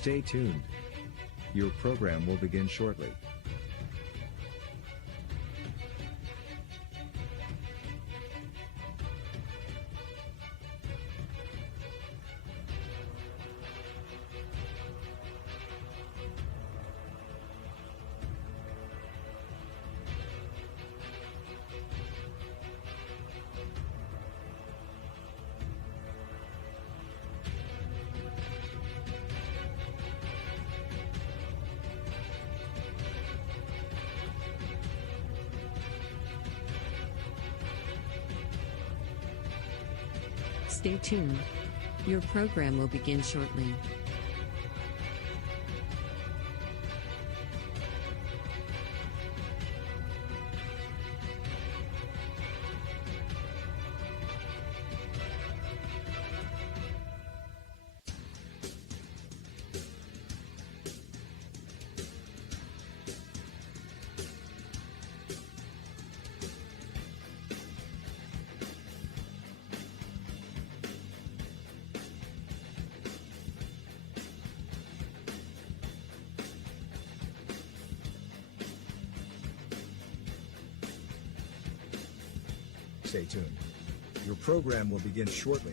Stay tuned. Your program will begin shortly. Stay tuned. Your program will begin shortly. Stay tuned. Your program will begin shortly.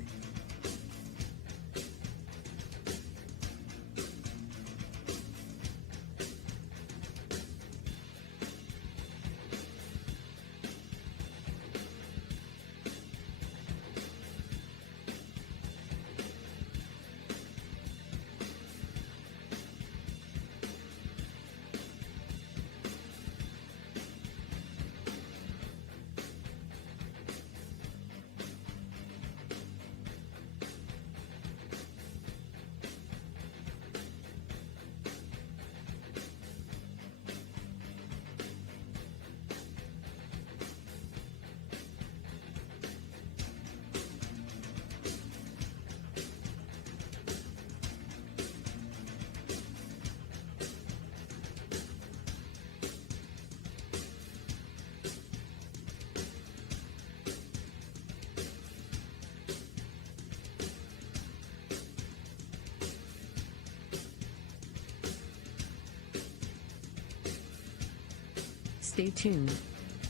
Stay tuned.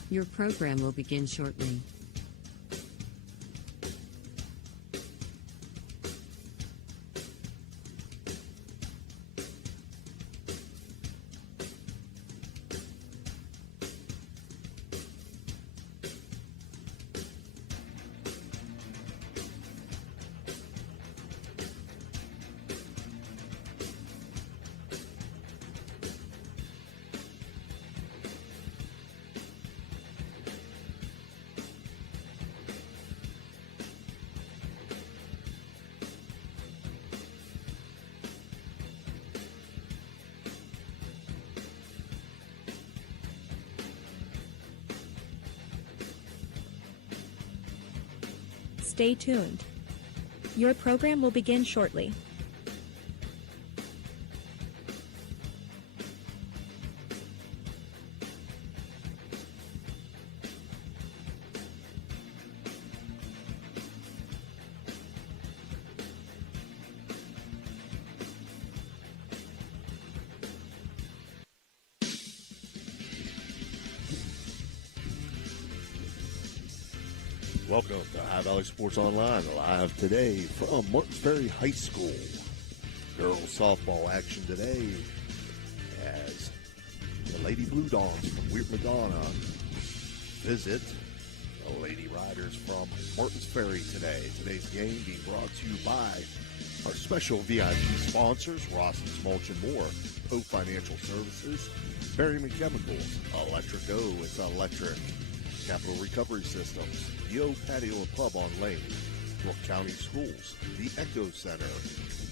Your program will begin shortly. Stay tuned. Your program will begin shortly. Welcome to High Valley Sports Online, live today from Martins Ferry High School. Girls softball action today as the Lady Blue Dogs from Weird Madonna visit the Lady Riders from Martins Ferry today. Today's game being brought to you by our special VIP sponsors, Ross's Mulch and More, Pope Financial Services, Berryman Chemicals, Electric O, it's electric, Capital Recovery Systems, Yo Patio and Pub on Lane, York County Schools, the Echo Center,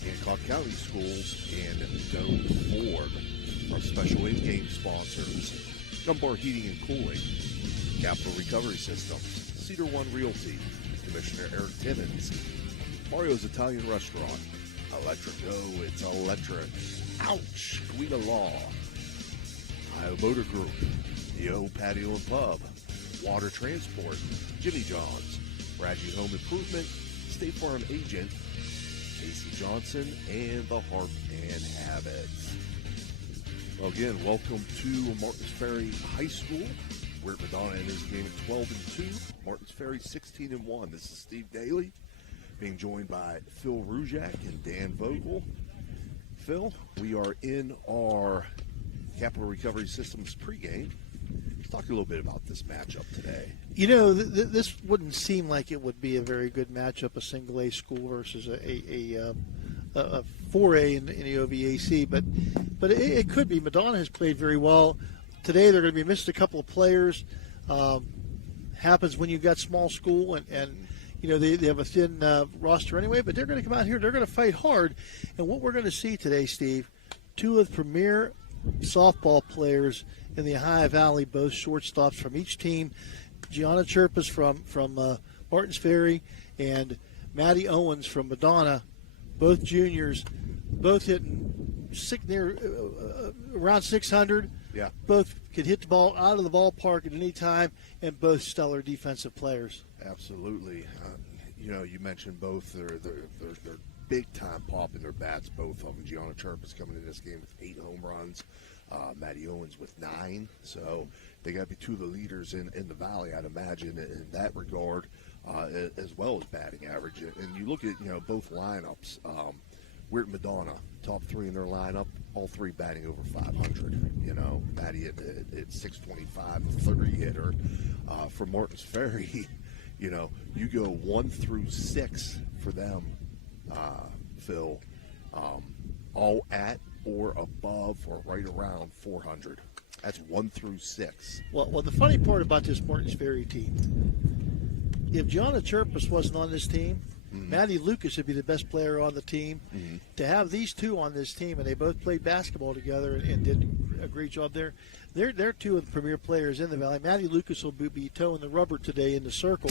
Hancock County Schools, and Doane Ford. Our special in-game sponsors, Dunbar Heating and Cooling, Capital Recovery Systems, Cedar One Realty, Commissioner Eric Timmons, Mario's Italian Restaurant, Electric O, it's electric, ouch, Guida Law, Ohio Motor Group, Yo Patio and Pub, Water Transport, Jimmy John's, Bradley Home Improvement, State Farm Agent, Casey Johnson, and the Harp and Habits. Well, again, welcome to Martins Ferry High School. We're at Madonna in this game at 12-2. Martins Ferry 16-1. This is Steve Daly, being joined by Phil Rujak and Dan Vogel. Phil, we are in our Capital Recovery Systems pregame. Let's talk a little bit about this matchup today. You know, this wouldn't seem like it would be a very good matchup, a single A school versus a 4A in the OVAC, but it could be. Madonna has played very well. Today they're going to be missing a couple of players. Happens when you've got small school and you know, they have a thin roster anyway, but they're going to come out here. They're going to fight hard. And what we're going to see today, Steve, two of the premier softball players in the Ohio Valley, both shortstops from each team. Gianna Chirpas from Martins Ferry and Maddie Owens from Madonna, both juniors, both hitting around 600. Yeah. Both could hit the ball out of the ballpark at any time, and both stellar defensive players. Absolutely. You know, you mentioned both. They're big-time pop in their bats, both of them. Gianna Chirpas coming in this game with 8 home runs. Maddie Owens with 9. So they got to be two of the leaders in the Valley, I'd imagine, in that regard, as well as batting average. And you look at, you know, both lineups. We're at Madonna, top 3 in their lineup, all 3 batting over 500. You know, Maddie at 625, 30 hitter. For Martins Ferry, you know, you go 1 through 6 for them, Phil, all at or above or right around 400. That's 1 through 6. Well, the funny part about this Martins Ferry team, if Gianna Chirpas wasn't on this team, Maddie Lucas would be the best player on the team. To have these two on this team, and they both played basketball together and did a great job there. They're two of the premier players in the Valley. Maddie Lucas will be toeing the rubber today in the circle.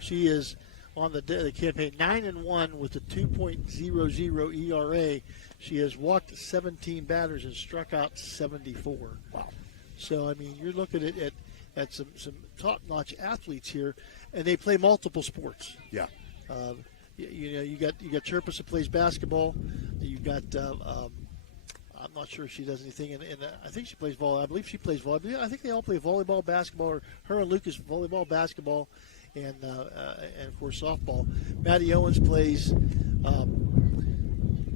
She is on the campaign 9-1 with a 2.00 ERA. She has walked 17 batters and struck out 74. Wow. So, I mean, you're looking at some top-notch athletes here, and they play multiple sports. Yeah. You know, you got Chirpas who plays basketball. You've got I'm not sure if she does anything I think she plays volleyball. I believe she plays volleyball. I think they all play volleyball, basketball, or her and Lucas volleyball, basketball, and of course softball. Maddie Owens plays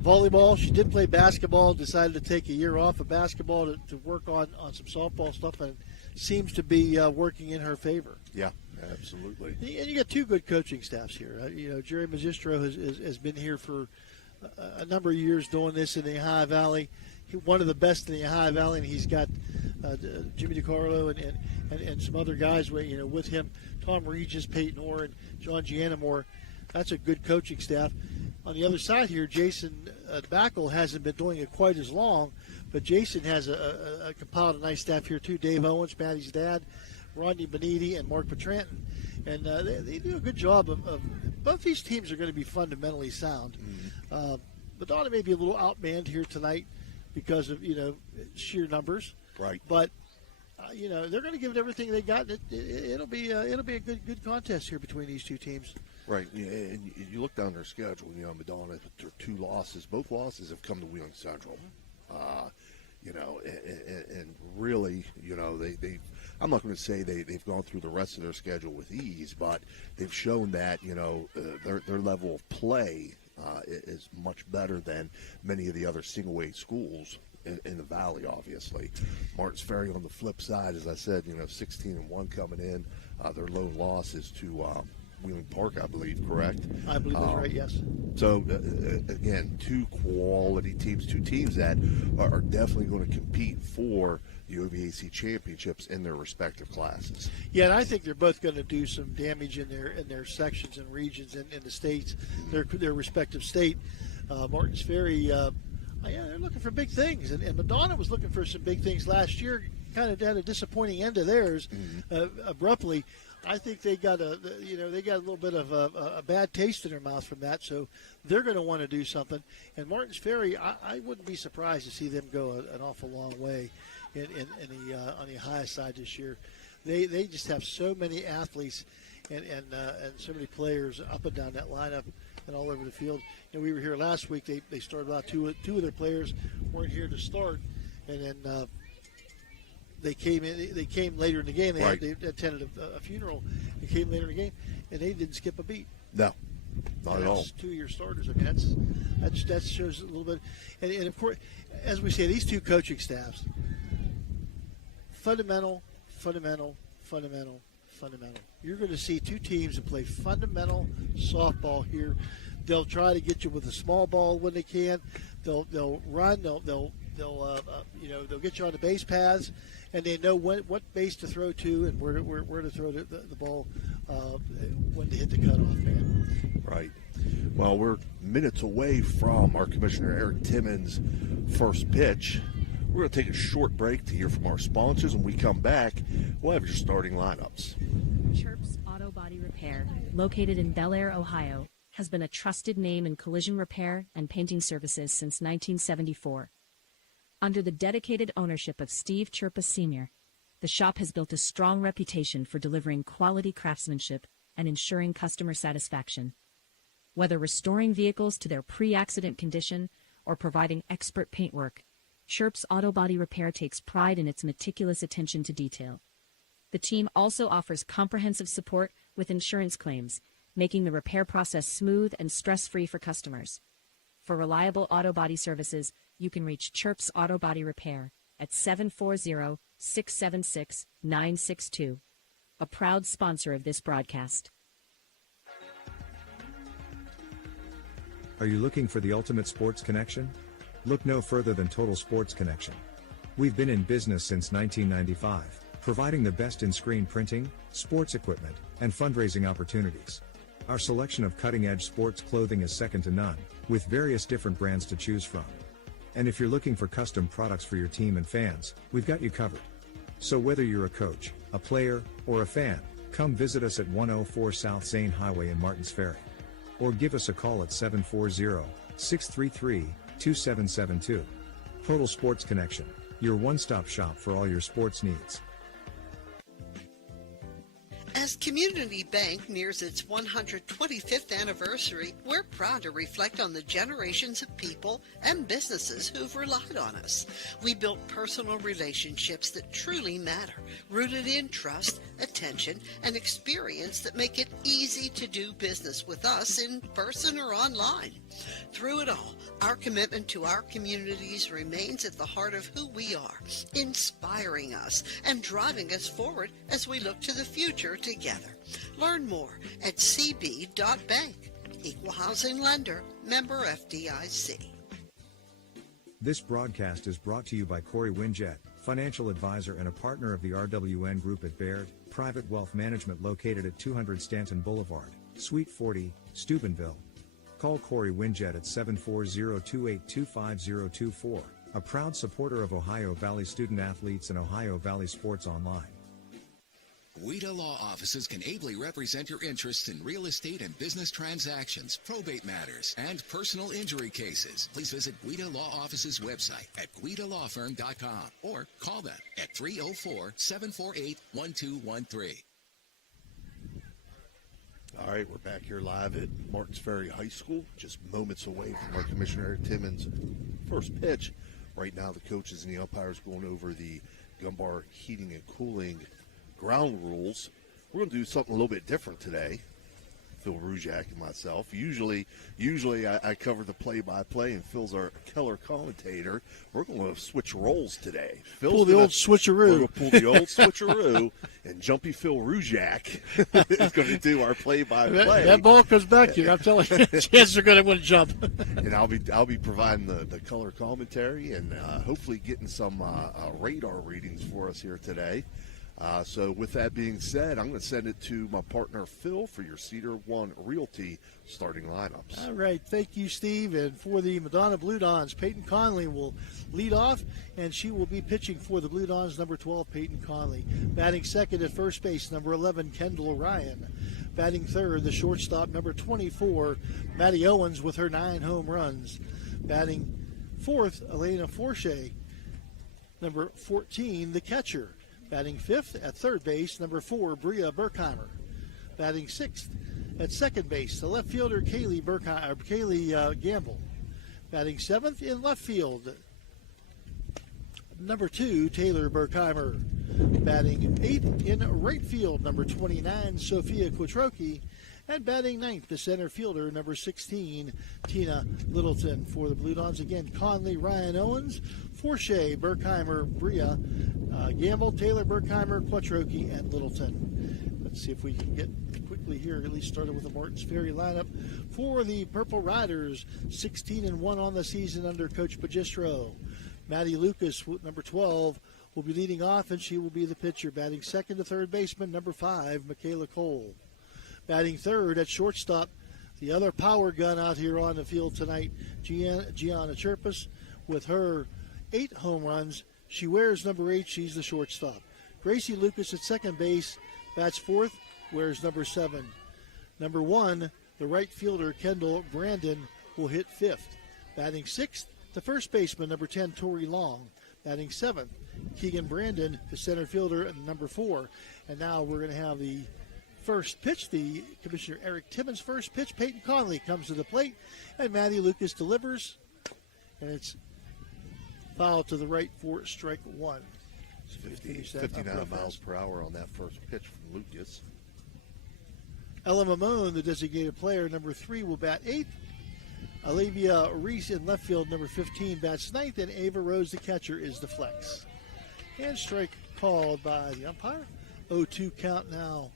volleyball. She did play basketball. Decided to take a year off of basketball to work on some softball stuff, and seems to be working in her favor. Yeah. Absolutely. And you got 2 good coaching staffs here. You know, Jerry Magistro has been here for a number of years doing this in the Ohio Valley. One of the best in the Ohio Valley, and he's got Jimmy DiCarlo and some other guys with him. Tom Regis, Peyton Orr, and John Gianamore. That's a good coaching staff. On the other side here, Jason Backel hasn't been doing it quite as long, but Jason has compiled a nice staff here too. Dave Owens, Maddie's dad, Rodney Beniti, and Mark Petranton. And they do a good job of both these teams are going to be fundamentally sound. Madonna may be a little outmanned here tonight because of, sheer numbers. Right. But, they're going to give it everything they got. It'll be a good contest here between these two teams. Right. And you look down their schedule, Madonna, with their 2 losses. Both losses have come to Wheeling Central. And really, they I'm not going to say they've gone through the rest of their schedule with ease, but they've shown that, their level of play is much better than many of the other single-A schools in the Valley, obviously. Martins Ferry on the flip side, as I said, 16-1 coming in. Their lone loss is to Wheeling Park, I believe, correct? I believe that's right, yes. So, again, 2 quality teams, 2 teams that are definitely going to compete for the OVAC championships in their respective classes. Yeah, and I think they're both going to do some damage in their sections and regions in the states, their respective state. Martins Ferry, they're looking for big things, and Madonna was looking for some big things last year. Kind of had a disappointing end to theirs abruptly. I think they got a little bit of a bad taste in their mouth from that, so they're going to want to do something. And Martins Ferry, I wouldn't be surprised to see them go an awful long way on the high side this year. They just have so many athletes and so many players up and down that lineup. and all over the field. And we were here last week. They started about two of their players weren't here to start, and then they came in. They came later in the game. They attended a funeral. They came later in the game, and they didn't skip a beat. No, not at all. 2-year starters. I mean, that shows a little bit. And of course, as we say, these two coaching staffs, fundamental. You're going to see two teams that play fundamental softball here. They'll try to get you with a small ball when they can. They'll run. They'll get you on the base paths, and they know what base to throw to and where to throw the ball when to hit the cutoff man. Right. Well, we're minutes away from our Commissioner Eric Timmons' first pitch. We're going to take a short break to hear from our sponsors. When we come back, we'll have your starting lineups. Chirps Auto Body Repair, located in Bel Air, Ohio, has been a trusted name in collision repair and painting services since 1974. Under the dedicated ownership of Steve Chirpa Sr., the shop has built a strong reputation for delivering quality craftsmanship and ensuring customer satisfaction. Whether restoring vehicles to their pre-accident condition or providing expert paintwork, Chirps Auto Body Repair takes pride in its meticulous attention to detail. The team also offers comprehensive support with insurance claims, making the repair process smooth and stress-free for customers. For reliable auto body services, you can reach Chirps Auto Body Repair at 740-676-962, a proud sponsor of this broadcast. Are you looking for the ultimate sports connection? Look no further than Total Sports Connection. We've been in business since 1995, providing the best in screen printing, sports equipment, and fundraising opportunities. Our selection of cutting-edge sports clothing is second to none, with various different brands to choose from. And if you're looking for custom products for your team and fans, we've got you covered. So whether you're a coach, a player, or a fan, come visit us at 104 South Zane Highway in Martins Ferry. Or give us a call at 740-633-2772. Total Sports Connection, your one-stop shop for all your sports needs. As Community Bank nears its 125th anniversary, we're proud to reflect on the generations of people and businesses who've relied on us. We built personal relationships that truly matter, rooted in trust, attention, and experience that make it easy to do business with us in person or online. Through it all, our commitment to our communities remains at the heart of who we are, inspiring us and driving us forward as we look to the future together. Learn more at cb.bank. Equal housing lender, member FDIC. This broadcast is brought to you by Corey Winjet, financial advisor and a partner of the RWN Group at Baird, Private Wealth Management located at 200 Stanton Boulevard, Suite 40, Steubenville. Call Corey Winjet at 740-2825024, a proud supporter of Ohio Valley student athletes and Ohio Valley Sports Online. Guida Law Offices can ably represent your interests in real estate and business transactions, probate matters, and personal injury cases. Please visit Guida Law Offices' website at guidalawfirm.com or call them at 304-748-1213. All right, we're back here live at Martins Ferry High School, just moments away from our Commissioner Eric Timmons' first pitch. Right now, the coaches and the umpires going over the Gumbar heating and cooling ground rules. We're going to do something a little bit different today, Phil Rujak and myself. Usually I cover the play-by-play, and Phil's our color commentator. We're going to switch roles today. Pull the old switcheroo. We're going to pull the old switcheroo, and Jumpy Phil Rujak is going to do our play-by-play. That ball comes back to you. I'm telling you, chances are going to want to jump. And I'll be providing the color commentary and hopefully getting some radar readings for us here today. So with that being said, I'm going to send it to my partner Phil for your Cedar One Realty starting lineups. All right. Thank you, Steve. And for the Madonna Blue Dons, Peyton Conley will lead off, and she will be pitching for the Blue Dons, number 12, Peyton Conley. Batting second at first base, number 11, Kendall Ryan. Batting third, the shortstop, number 24, Maddie Owens with her 9 home runs. Batting fourth, Elena Forche. Number 14, the catcher. Batting fifth at third base, number 4, Bria Berkheimer. Batting sixth At second base, the left fielder Kaylee Gamble. Batting 7th in left field, number 2, Taylor Burkheimer. Batting 8th in right field, number 29, Sophia Quattrochi. And batting 9th, the center fielder, number 16, Tina Littleton. For the Blue Dons, again, Conley, Ryan Owens, Forshey, Burkheimer, Bria, Gamble, Taylor Burkheimer, Quattrochi, and Littleton. Let's see if we can get quickly here, at least started with the Martins Ferry lineup. For the Purple Riders, 16-1 on the season under Coach Magistro. Maddie Lucas, number 12, will be leading off, and she will be the pitcher. Batting second to third baseman, number 5, Michaela Cole. Batting third at shortstop, the other power gun out here on the field tonight, Gianna Chirpus, with her 8 home runs. She wears number 8. She's the shortstop. Gracie Lucas at second base, bats fourth, wears number 7. Number 1, the right fielder, Kendall Brandon, will hit 5th. Batting 6th, the first baseman, number 10, Tori Long. Batting 7th, Keegan Brandon, the center fielder, and number 4. And now we're going to have the first pitch, the Commissioner Eric Timmons' first pitch. Peyton Conley comes to the plate, and Maddie Lucas delivers, and it's foul to the right for strike 1. 59 miles per hour on that first pitch from Lucas. Ella Mamone, the designated player, number 3, will bat 8th. Olivia Reese in left field, number 15, bats 9th, and Ava Rose, the catcher, is the flex. And strike called by the umpire. 0-2 count now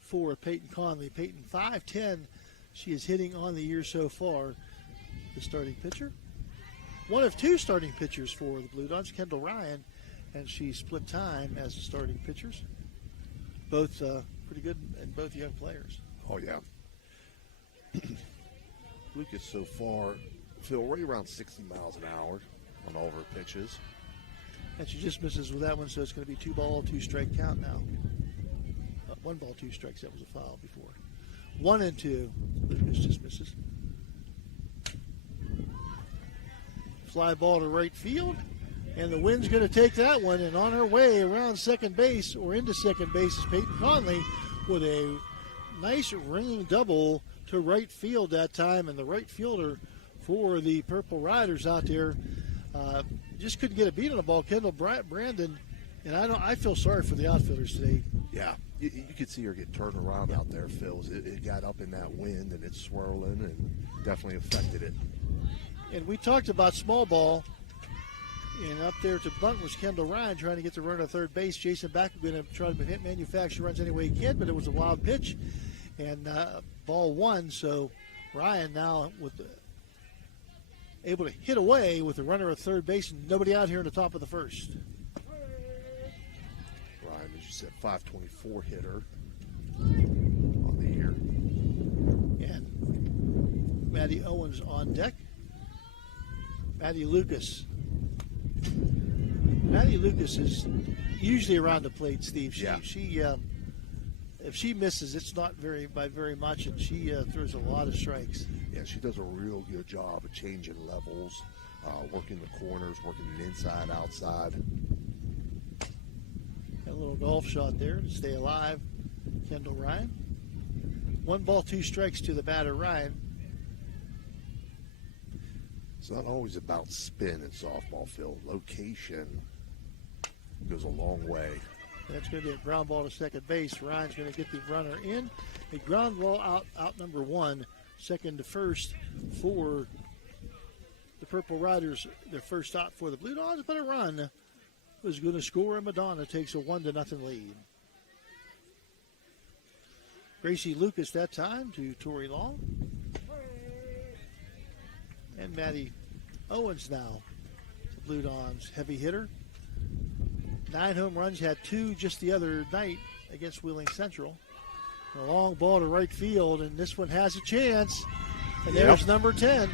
for Peyton Conley. Peyton, 5'10". She is hitting on the year so far. The starting pitcher. One of 2 starting pitchers for the Blue Dons, Kendall Ryan, and she split time as the starting pitchers. Both pretty good, and both young players. Oh, yeah. Lucas so far, Phil, right around 60 miles an hour on all of her pitches. And she just misses with that one, so it's going to be 2-ball, 2-strike count now. 1-ball, 2 strikes. That was a foul before. 1-2. Lucas just misses. Fly ball to right field, and the wind's going to take that one. And on her way around second base, or into second base, is Peyton Conley with a nice ringing double to right field that time. And the right fielder for the Purple Riders out there just couldn't get a beat on the ball. Kendall Brandon, and I feel sorry for the outfielders today. Yeah, you could see her get turned around out there, Phil. It got up in that wind, and it's swirling, and definitely affected it. And we talked about small ball, and up there to bunt was Kendall Ryan trying to get the runner to third base. Jason Back was going to try to manufacture runs any way he can, but it was a wild pitch, and ball 1. So Ryan now able to hit away with the runner at third base, and nobody out here in the top of the first. Ryan, as you said, 524 hitter on the year. And Maddie Owens on deck. Maddie Lucas. Maddie Lucas is usually around the plate, Steve. She if she misses, it's not by very much, and she throws a lot of strikes. Yeah, she does a real good job of changing levels, working the corners, working the inside, outside. A little golf shot there to stay alive. Kendall Ryan. 1-ball, 2 strikes to the batter, Ryan. It's not always about spin in softball, Phil. Location goes a long way. That's going to be a ground ball to second base. Ryan's going to get the runner in. A ground ball out number 1, second to first for the Purple Riders. Their first stop for the Blue Dogs, but a run was going to score, and Madonna takes a 1-0 lead. Gracie Lucas that time to Tori Long. And Maddie Owens now, the Blue Dons heavy hitter. 9 home runs, had 2 just the other night against Wheeling Central. A long ball to right field, and this one has a chance. And there's number 10.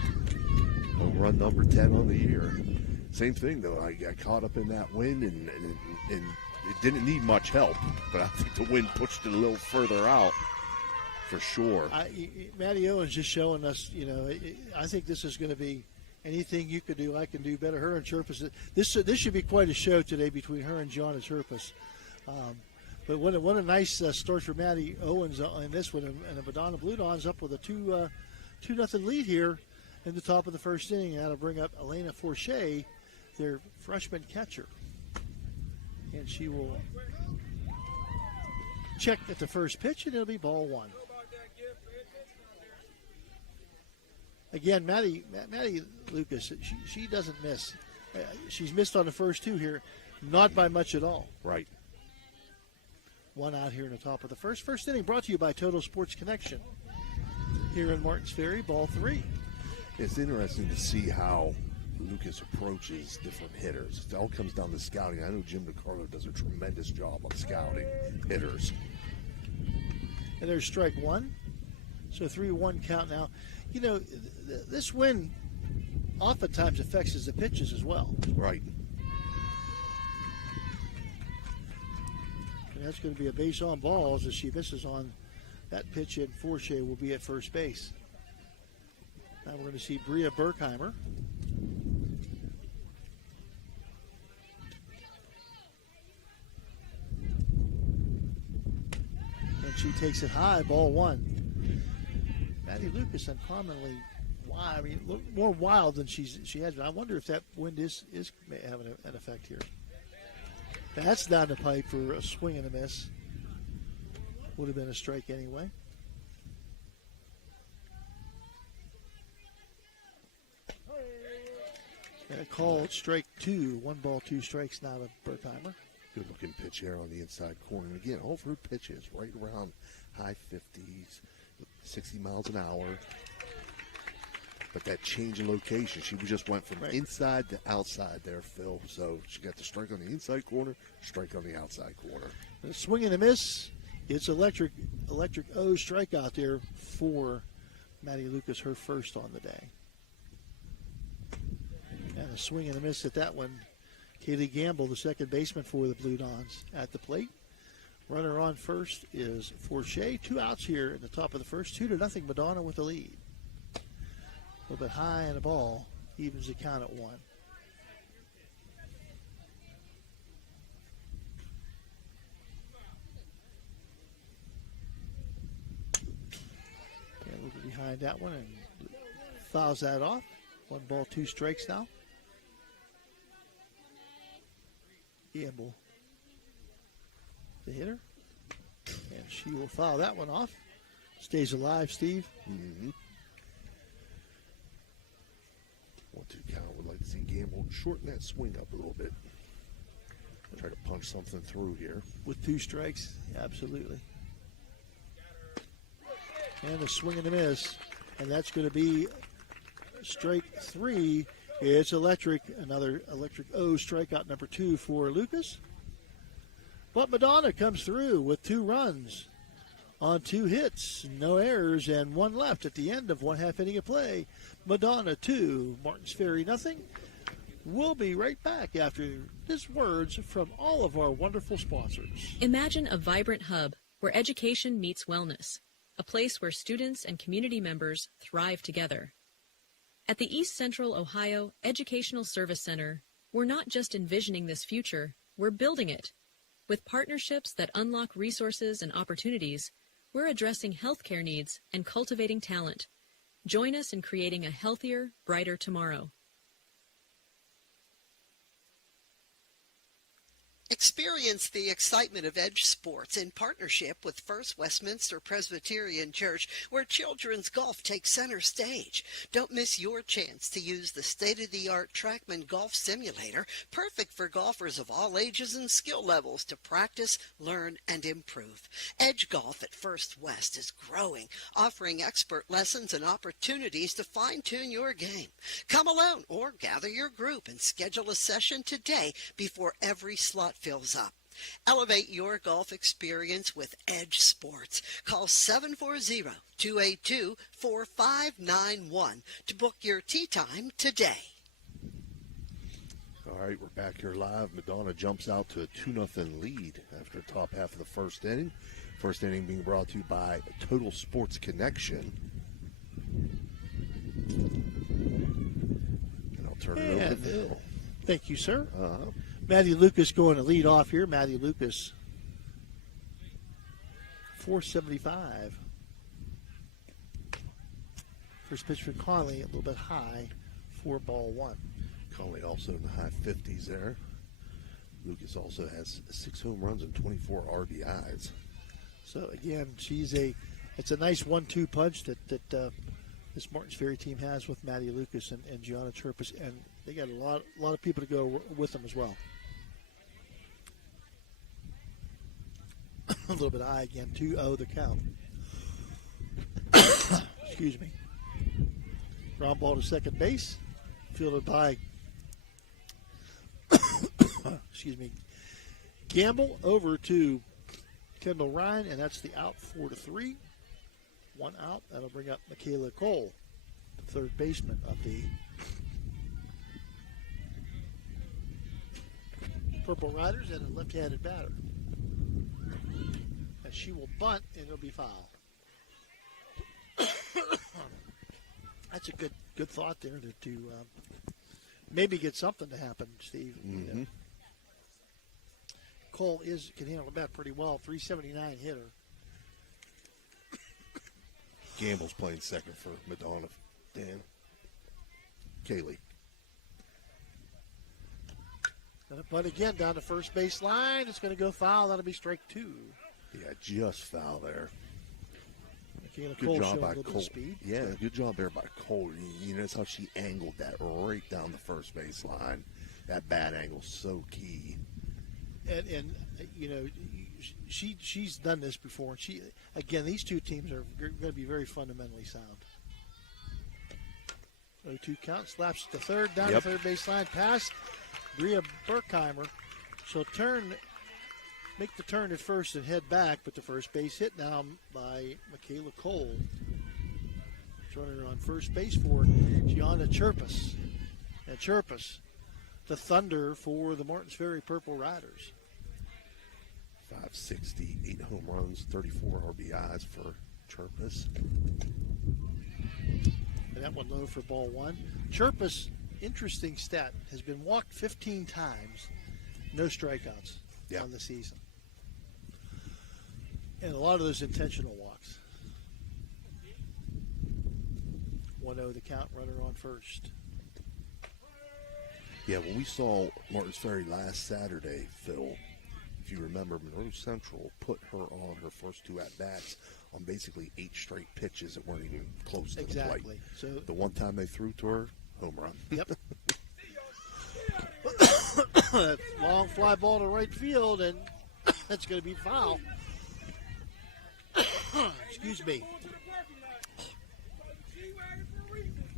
Home run number 10 on the year. Same thing, though. I got caught up in that wind, and it didn't need much help, but I think the wind pushed it a little further out for sure. Maddie Owens just showing us, I think this is going to be anything you could do, I can do better. Her and Chirpus. This should be quite a show today between her and John and Chirpus. But what a nice start for Maddie Owens in this one, and the Madonna Blue Dons up with a 2-0 lead here in the top of the first inning. That'll bring up Elena Forche, their freshman catcher, and she will check at the first pitch, and it'll be ball one. Again, Maddie Lucas, she doesn't miss. She's missed on the first two here, not by much at all. Right. One out here in the top of the first. First inning brought to you by Total Sports Connection here in Martins Ferry, ball three. It's interesting to see how Lucas approaches different hitters. It all comes down to scouting. I know Jim DiCarlo does a tremendous job of scouting hitters. And there's strike one. So 3-1 count now. You know, this win oftentimes affects the pitches as well. Right. And that's going to be a base on balls as she misses on that pitch, and Forche will be at first base. Now we're going to see Bria Berkheimer. And she takes it high, ball one. Maddie Lucas uncommonly wild. I mean, more wild than she has been. I wonder if that wind is having an effect here. That's down the pipe for a swing and a miss. Would have been a strike anyway. And a call strike two. 1 ball, 2 strikes now to Berkheimer. Good looking pitch here on the inside corner. And again, all of her pitches right around high 50s, 60 miles an hour. But that change in location, she just went from inside to outside there, Phil. So she got the strike on the inside corner, strike on the outside corner. A swing and a miss. It's electric O strike out there for Maddie Lucas, her first on the day. And a swing and a miss at that one. Kaylee Gamble, the second baseman for the Blue Dons, at the plate. Runner on first is Forche. 2 outs here in the top of the first. 2-0 Madonna with the lead. A little bit high in the ball, evens the count at 1. And we'll be behind that one and fouls that off. 1 ball, 2 strikes now. Gamble, the hitter, and she will foul that one off. Stays alive, Steve. Mm-hmm. 1-2 count. Would like to see Gamble shorten that swing up a little bit. Try to punch something through here. With 2 strikes, absolutely. And a swing and a miss. And that's going to be strike 3. It's electric. Another electric O strikeout number 2 for Lucas. But Madonna comes through with 2 runs on 2 hits, no errors, and 1 left at the end of 1/2 inning of play. Madonna 2, Martins Ferry nothing. We'll be right back after these words from all of our wonderful sponsors. Imagine a vibrant hub where education meets wellness, a place where students and community members thrive together. At the East Central Ohio Educational Service Center, we're not just envisioning this future, we're building it. With partnerships that unlock resources and opportunities, we're addressing healthcare needs and cultivating talent. Join us in creating a healthier, brighter tomorrow. Experience the excitement of Edge Sports in partnership with First Westminster Presbyterian Church, where children's golf takes center stage. Don't miss your chance to use the state-of-the-art TrackMan Golf Simulator, perfect for golfers of all ages and skill levels to practice, learn, and improve. Edge Golf at First West is growing, offering expert lessons and opportunities to fine-tune your game. Come alone or gather your group and schedule a session today before every slot fills up. Elevate your golf experience with Edge Sports. Call 740-282-4591 to book your tee time today. All right, we're back here live. Madonna jumps out to a 2-0 lead after the top half of the first inning. First inning being brought to you by Total Sports Connection. And I'll turn it over to Bill. Thank you, sir. Maddie Lucas going to lead off here. Maddie Lucas 475. First pitch for Conley, a little bit high, 4-1. Conley also in the high 50s there. Lucas also has 6 home runs and 24 RBIs. So again, it's a nice 1-2 punch that this Martins Ferry team has with Maddie Lucas and Gianna Chirpus, and they got a lot of people to go with them as well. A little bit high again, 2-0 the count. Excuse me. Ground ball to second base, fielded by excuse me, Gamble over to Kendall Ryan, and that's the out, 4-3. 1 out. That'll bring up Michaela Cole, the third baseman of the Purple Riders, and a left-handed batter. And she will bunt, and it'll be foul. That's a good thought there to maybe get something to happen, Steve. Mm-hmm. Yeah. Cole can handle the bat pretty well. 379 hitter. Gamble's playing second for Madonna. Dan. Kaylee. But again, down the first base line, it's going to go foul. That'll be strike 2. Yeah, just foul there. Michaela Good Cole job showing by a little bit Cole. of speed. Yeah, good job there by Cole. You notice how she angled that right down the first base line. That bat angle's so key. And you know, she's done this before. And these two teams are going to be very fundamentally sound. 0-2 count, slaps to third, down the third baseline, past Bria Berkheimer. She'll make the turn at first and head back, but the first base hit now by Michaela Cole. Running on first base for Gianna Chirpus. And Chirpus, the Thunder for the Martins Ferry Purple Riders. 560, 8 home runs, 34 RBIs for Chirpus. And that one low for ball 1. Chirpus, interesting stat, has been walked 15 times, no strikeouts on the season. And a lot of those intentional walks. 1-0 the count, runner on first. Yeah, when we saw Martins Ferry last Saturday, Phil, if you remember, Monroe Central put her on her first 2 at-bats on basically 8 straight pitches that weren't even close to the plate. So the one time they threw to her, home run. Yep. Long fly ball to right field, and that's going to be foul. Excuse me.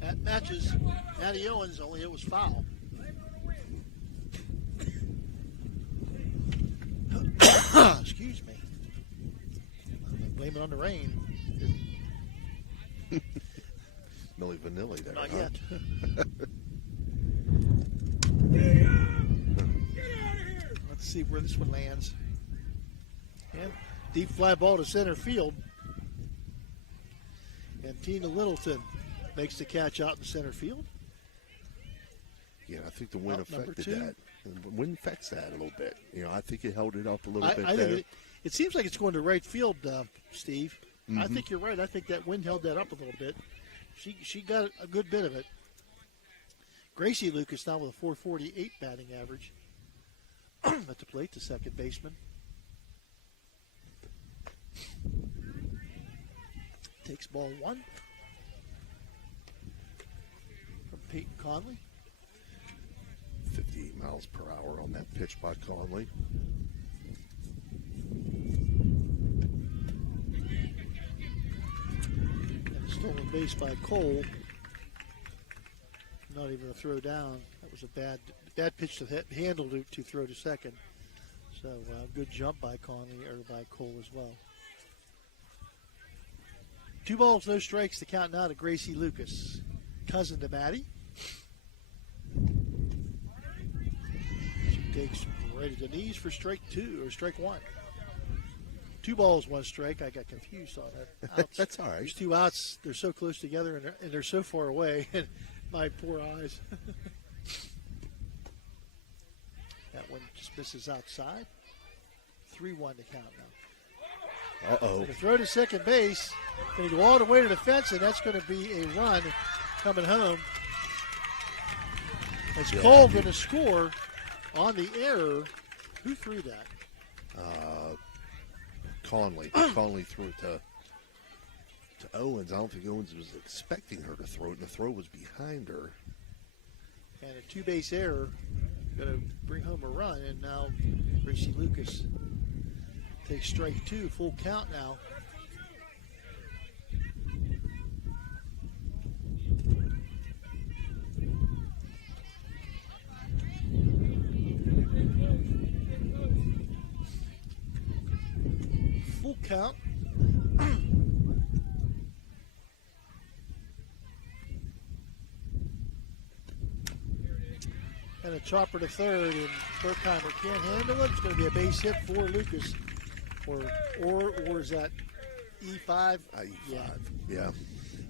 That matches Addie Owens, only it was foul. Excuse me. Blame it on the rain. Milli Vanilli there. Not huh? yet. Let's see where this one lands. And deep fly ball to center field. And Tina Littleton makes the catch out in center field. Yeah, I think the wind Out number affected 2. that. The wind affects that a little bit. You know, I think it held it up a little bit I there. think it seems like it's going to right field, Steve. I think you're right. I think that wind held that up a little bit. She got a good bit of it. Gracie Lucas now with a 448 batting average. At the plate, the second baseman. Takes ball 1 from Peyton Conley. 58 miles per hour on that pitch by Conley. And a stolen base by Cole. Not even a throw down. That was a bad pitch to handle to throw to second. So good jump by Conley or by Cole as well. 2 balls, no strikes to count now to Gracie Lucas. Cousin to Maddie. She takes right at the knees for strike 1. 2 balls, 1 strike. I got confused on that. Outs. That's all right. There's 2 outs. They're so close together and they're so far away. My poor eyes. That one just misses outside. 3-1 to count now. Uh-oh. The throw to second base. Going to go all the way to the fence, and that's going to be a run coming home. As Cole going to score on the error. Who threw that? Conley. Conley threw it to Owens. I don't think Owens was expecting her to throw it, and the throw was behind her. And a two-base error. Going to bring home a run, and now Gracie Lucas takes strike two. Full count now. Full count. And a chopper to third, and Berkheimer can't handle it. It's going to be a base hit for Lucas. Or is that E5? E5, yeah.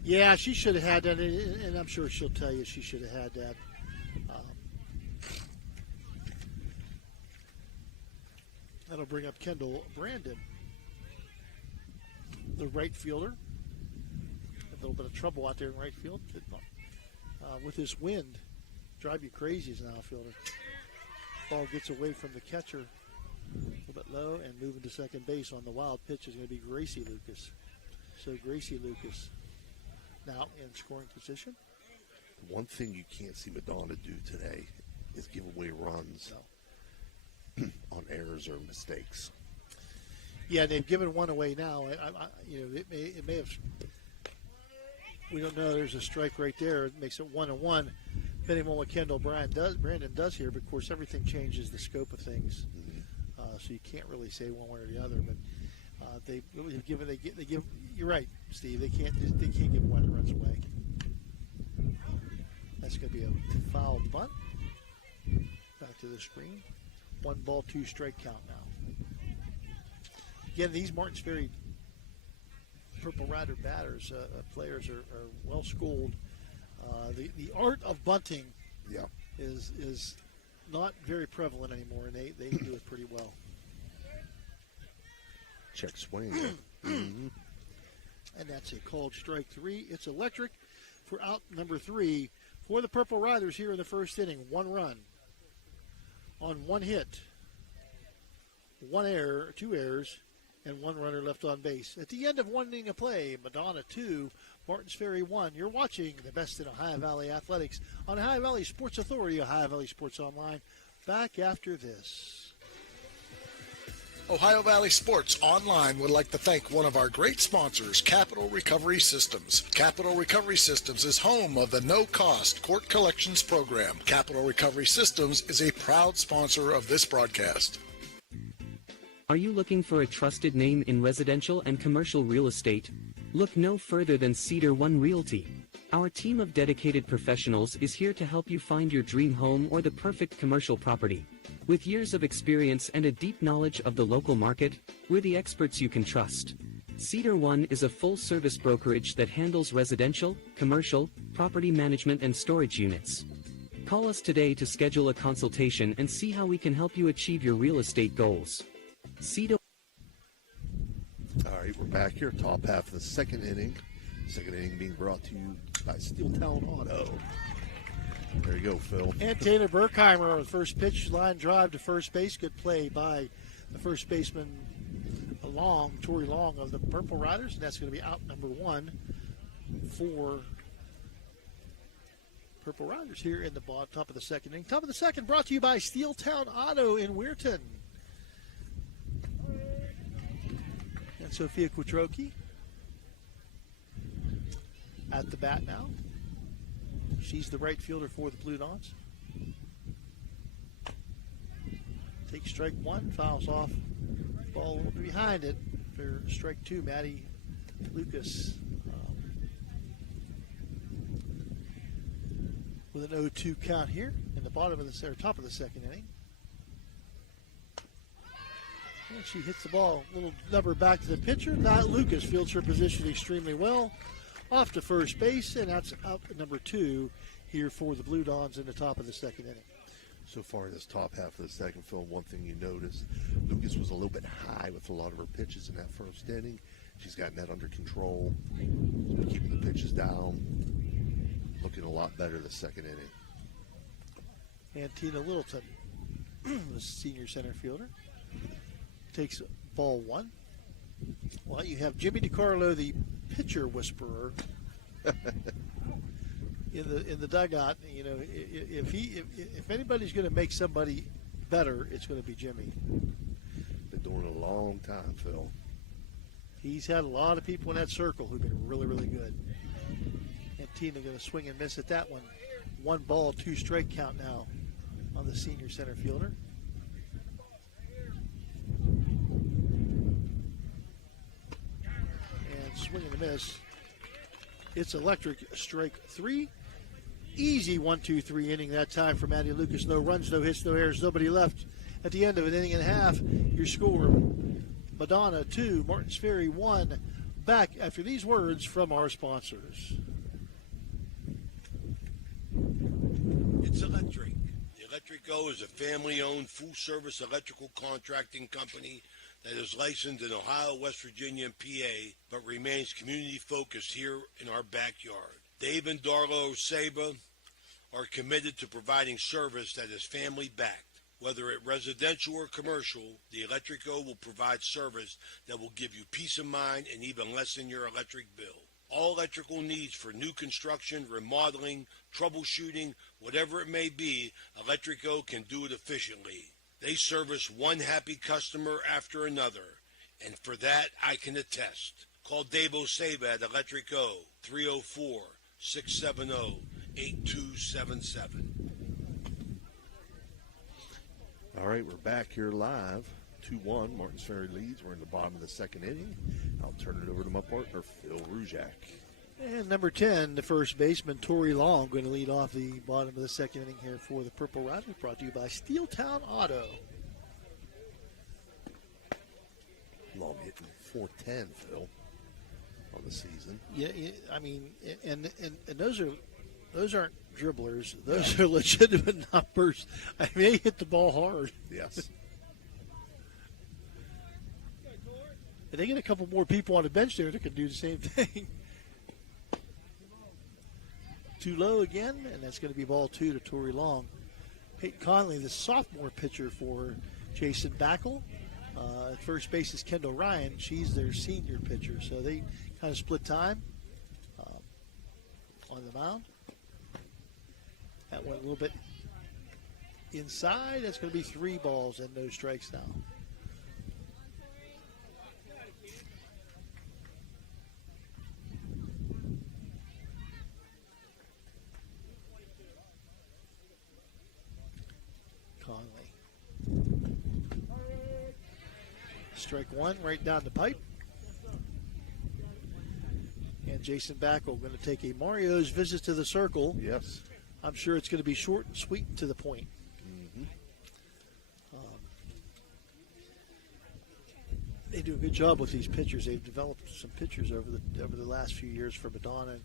Yeah, she should have had that, and I'm sure she'll tell you she should have had that. That'll bring up Kendall Brandon, the right fielder. A little bit of trouble out there in right field. With this wind, drive you crazy as an outfielder. Ball gets away from the catcher a little bit low, and moving to second base on the wild pitch is going to be Gracie Lucas. So Gracie Lucas now in scoring position. One thing you can't see Madonna do today is give away runs on errors or mistakes. Yeah, they've given one away now. It may have. We don't know. There's a strike right there. It makes it 1-1. Depending on what Kendall Brandon does here, but of course everything changes the scope of things. So you can't really say one way or the other. But they really have given. They give. You're right, Steve. They can't give one runs away. That's going to be a foul bunt. Back to the screen. 1-2 strike count now. Again, these Martins Ferry Purple Rider batters, players are well schooled. The art of bunting is not very prevalent anymore, and they do it pretty well. Check swing. And that's a called strike three. It's electric for out number 3 for the Purple Riders here in the first inning. 1 run on 1 hit, 1 error, 2 errors, and 1 runner left on base. At the end of 1 inning of play, Madonna 2, Martins Ferry 1. You're watching the best in Ohio Valley Athletics on Ohio Valley Sports Authority, Ohio Valley Sports Online. Back after this. Ohio Valley Sports Online would like to thank one of our great sponsors, Capital Recovery Systems. Capital Recovery Systems is home of the no-cost court collections program. Capital Recovery Systems is a proud sponsor of this broadcast. Are you looking for a trusted name in residential and commercial real estate? Look no further than Cedar One Realty. Our team of dedicated professionals is here to help you find your dream home or the perfect commercial property. With years of experience and a deep knowledge of the local market, we're the experts you can trust. Cedar One is a full-service brokerage that handles residential, commercial, property management and storage units. Call us today to schedule a consultation and see how we can help you achieve your real estate goals. Cedar. All right, we're back here, top half of the second inning. Second inning being brought to you by Steeltown Auto. There you go, Phil. And Taylor Berkheimer on the first pitch, line drive to first base. Good play by the first baseman, Tory Long of the Purple Riders. And that's going to be out number 1 for Purple Riders here in the top of the second inning. Top of the second brought to you by Steeltown Auto in Weirton. And Sophia Quattrochi at the bat now. She's the right fielder for the Blue Dons. Takes strike 1, fouls off. Ball a little bit behind it for strike 2, Maddie Lucas. With an 0-2 count here in the bottom of the top of the second inning. And she hits the ball, a little number back to the pitcher. Not Lucas fields her position extremely well. Off to first base, and that's out number 2 here for the Blue Dons in the top of the second inning. So far in this top half of the second, Phil, one thing you noticed, Lucas was a little bit high with a lot of her pitches in that first inning. She's gotten that under control. She's been keeping the pitches down. Looking a lot better the second inning. And Tina Littleton, the senior center fielder, takes ball one. Well, you have Jimmy DiCarlo, the pitcher whisperer, in the dugout. You know, if anybody's going to make somebody better, it's going to be Jimmy. Been doing it a long time, Phil. He's had a lot of people in that circle who've been really, really good. And Tina going to swing and miss at that one. 1 ball, 2 strike count now on the senior center fielder. And swing and a miss. It's electric, strike 3. Easy 1-2-3 inning that time for Maddie Lucas. No runs, no hits, no errors, nobody left. At the end of an inning and a half, your score, Madonna 2, Martins Ferry 1. Back after these words from our sponsors. It's electric. The Electric Go is a family-owned, full-service electrical contracting company that is licensed in Ohio, West Virginia, and PA, but remains community-focused here in our backyard. Dave and Darlo Saba are committed to providing service that is family-backed. Whether it residential or commercial, the Electric Go will provide service that will give you peace of mind and even lessen your electric bill. All electrical needs for new construction, remodeling, troubleshooting, whatever it may be, Electric Go can do it efficiently. They service one happy customer after another, and for that I can attest. Call Dave Osaba at Electric Go, 304-670-8277. All right, we're back here live. 2-1, Martins Ferry leads. We're in the bottom of the second inning. I'll turn it over to my partner, Phil Rujak. And number 10, the first baseman, Tori Long, going to lead off the bottom of the second inning here for the Purple Riders, brought to you by Steeltown Auto. Long hitting 410, Phil, on the season. Yeah, I mean, and those aren't dribblers. Those are legitimate numbers. I mean, they hit the ball hard. Yes. And they get a couple more people on the bench there that can do the same thing. Too low again, and that's going to be ball 2 to Tori Long. Peyton Conley, the sophomore pitcher for Jason Backel. At first base is Kendall Ryan. She's their senior pitcher, so they kind of split time on the mound. That went a little bit inside. That's going to be 3 balls and no strikes now. Conley. Strike 1 right down the pipe. And Jason Backel going to take a Mario's visit to the circle. Yes. I'm sure it's going to be short and sweet and to the point. Mm-hmm. They do a good job with these pitchers. They've developed some pitchers over the last few years for Madonna. And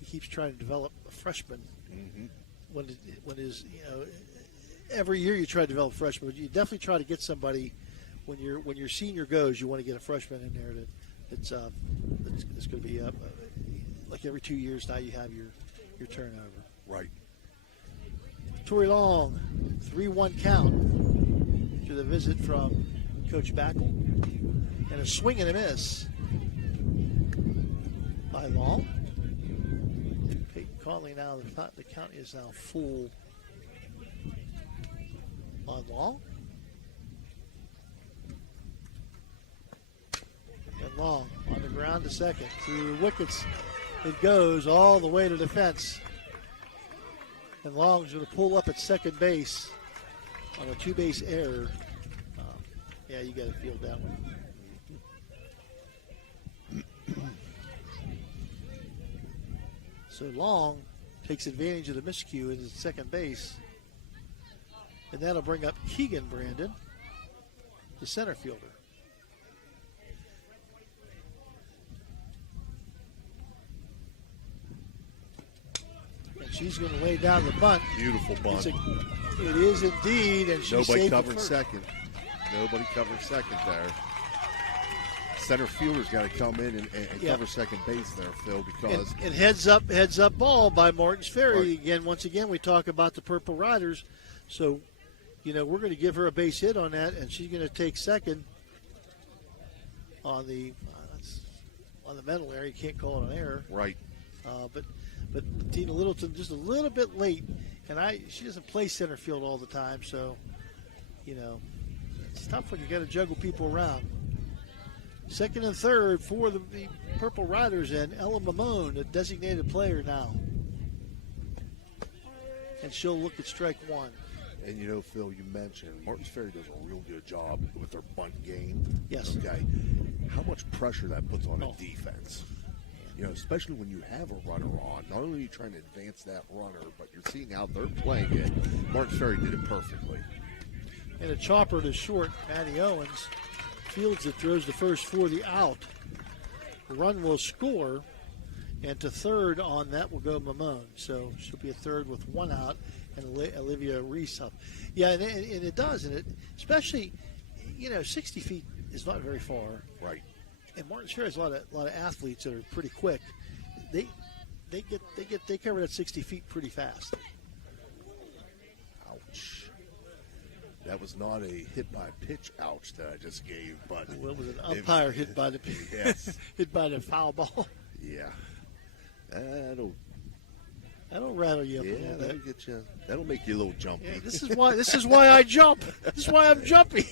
he keeps trying to develop a freshman. Mm-hmm. When every year you try to develop freshmen, but you definitely try to get somebody when your senior goes. You want to get a freshman in there that's going to be like every 2 years. Now you have your turnover. Right. Tori Long, 3-1 count to the visit from Coach Backel, and a swing and a miss by Long. Peyton Conley now. The count is now full on Long. And Long on the ground to second. Through wickets, it goes all the way to the fence. And Long's going to pull up at second base on a 2-base error. Yeah, you got to field that one. So Long takes advantage of the miscue at second base. And that'll bring up Keegan Brandon, the center fielder. And she's going to lay down the bunt. Beautiful bunt. It is indeed, and she Nobody saved covered the first. second. Nobody covered second there. Center fielder's got to come in and cover second base there, Phil, because and heads up ball by Martins Ferry. Once again, we talk about the Purple Riders, so we're going to give her a base hit on that, and she's going to take second on the mental error. You can't call it an error, right? But Tina Littleton just a little bit late, and she doesn't play center field all the time, so it's tough when you got to juggle people around. Second and third for the Purple Riders, and Ella Mamone, a designated player now. And she'll look at strike one. And Phil, you mentioned Martins Ferry does a real good job with their bunt game. Yes. Okay. How much pressure that puts on a defense? Especially when you have a runner on. Not only are you trying to advance that runner, but you're seeing how they're playing it. Martins Ferry did it perfectly. And a chopper to short, Maddie Owens. Fields it, throws the first for the out. Run will score, and to third on that will go Mamone. So she'll be a third with one out, and Olivia Reese up. Yeah, and it does, and it especially, 60 feet is not very far. Right. And Martins Ferry has a lot of athletes that are pretty quick. They cover that 60 feet pretty fast. Ouch. That was not a hit by pitch ouch that I just gave, but well, it was an umpire hit by the yes. hit by the foul ball. Yeah. That'll rattle you up. Yeah, that'll get you. That'll make you a little jumpy. Yeah, this is why I jump. This is why I'm jumpy.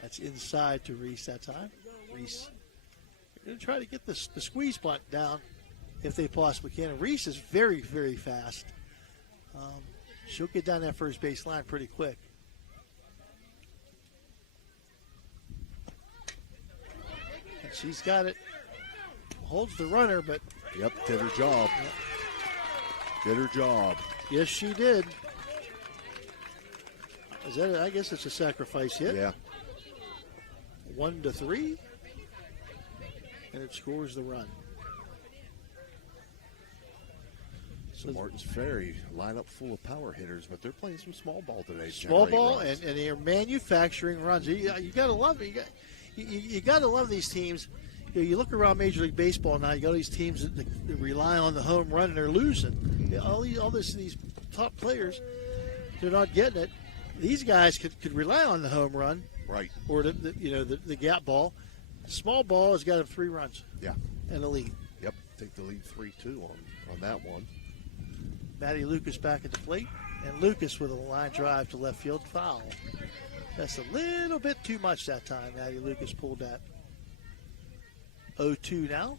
That's inside to Reese that time. Reese going to try to get the squeeze bunt down if they possibly can. And Reese is very, very fast. She'll get down that first base line pretty quick. And she's got it. Holds the runner, but... Yep, did her job. Yep. Did her job. Yes, she did. Is that? I guess it's a sacrifice hit. Yeah. 1-3, and it scores the run. So Martins Ferry lineup full of power hitters, but they're playing some small ball today. Small ball, and they're manufacturing runs. You got to love it. You got to love these teams. You look around Major League Baseball now. You got these teams that rely on the home run and they're losing. These top players, they're not getting it. These guys could rely on the home run, right? Or the gap ball. Small ball has got them 3 runs. Yeah, and a lead. Yep, take the lead 3-2 on that one. Maddie Lucas back at the plate, and Lucas with a line drive to left field, foul. That's a little bit too much that time. Maddie Lucas pulled that. 0-2 now.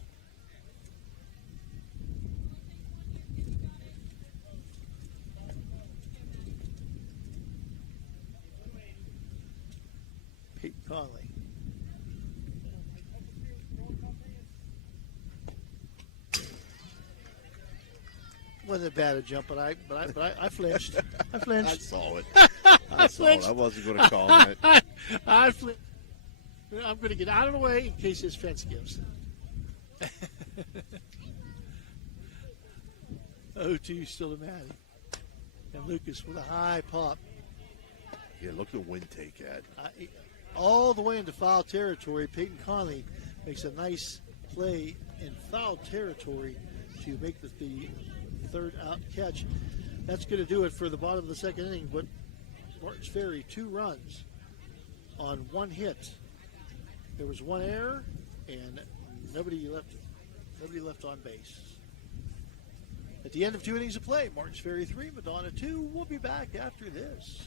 Peyton Conley. Wasn't bad a jump, but I flinched. I flinched. I saw it. I saw it. I wasn't going to call it. I flinched. I'm going to get out of the way in case this fence gives. 0-2 still to Maddie. And Lucas with a high pop. Yeah, look at the wind take at. All the way into foul territory. Peyton Conley makes a nice play in foul territory to make the third out catch. That's going to do it for the bottom of the second inning. But Martins Ferry, 2 runs on 1 hit. There was 1 error, and nobody left on base. At the end of 2 innings of play, Martins Ferry 3, Madonna 2. We'll be back after this.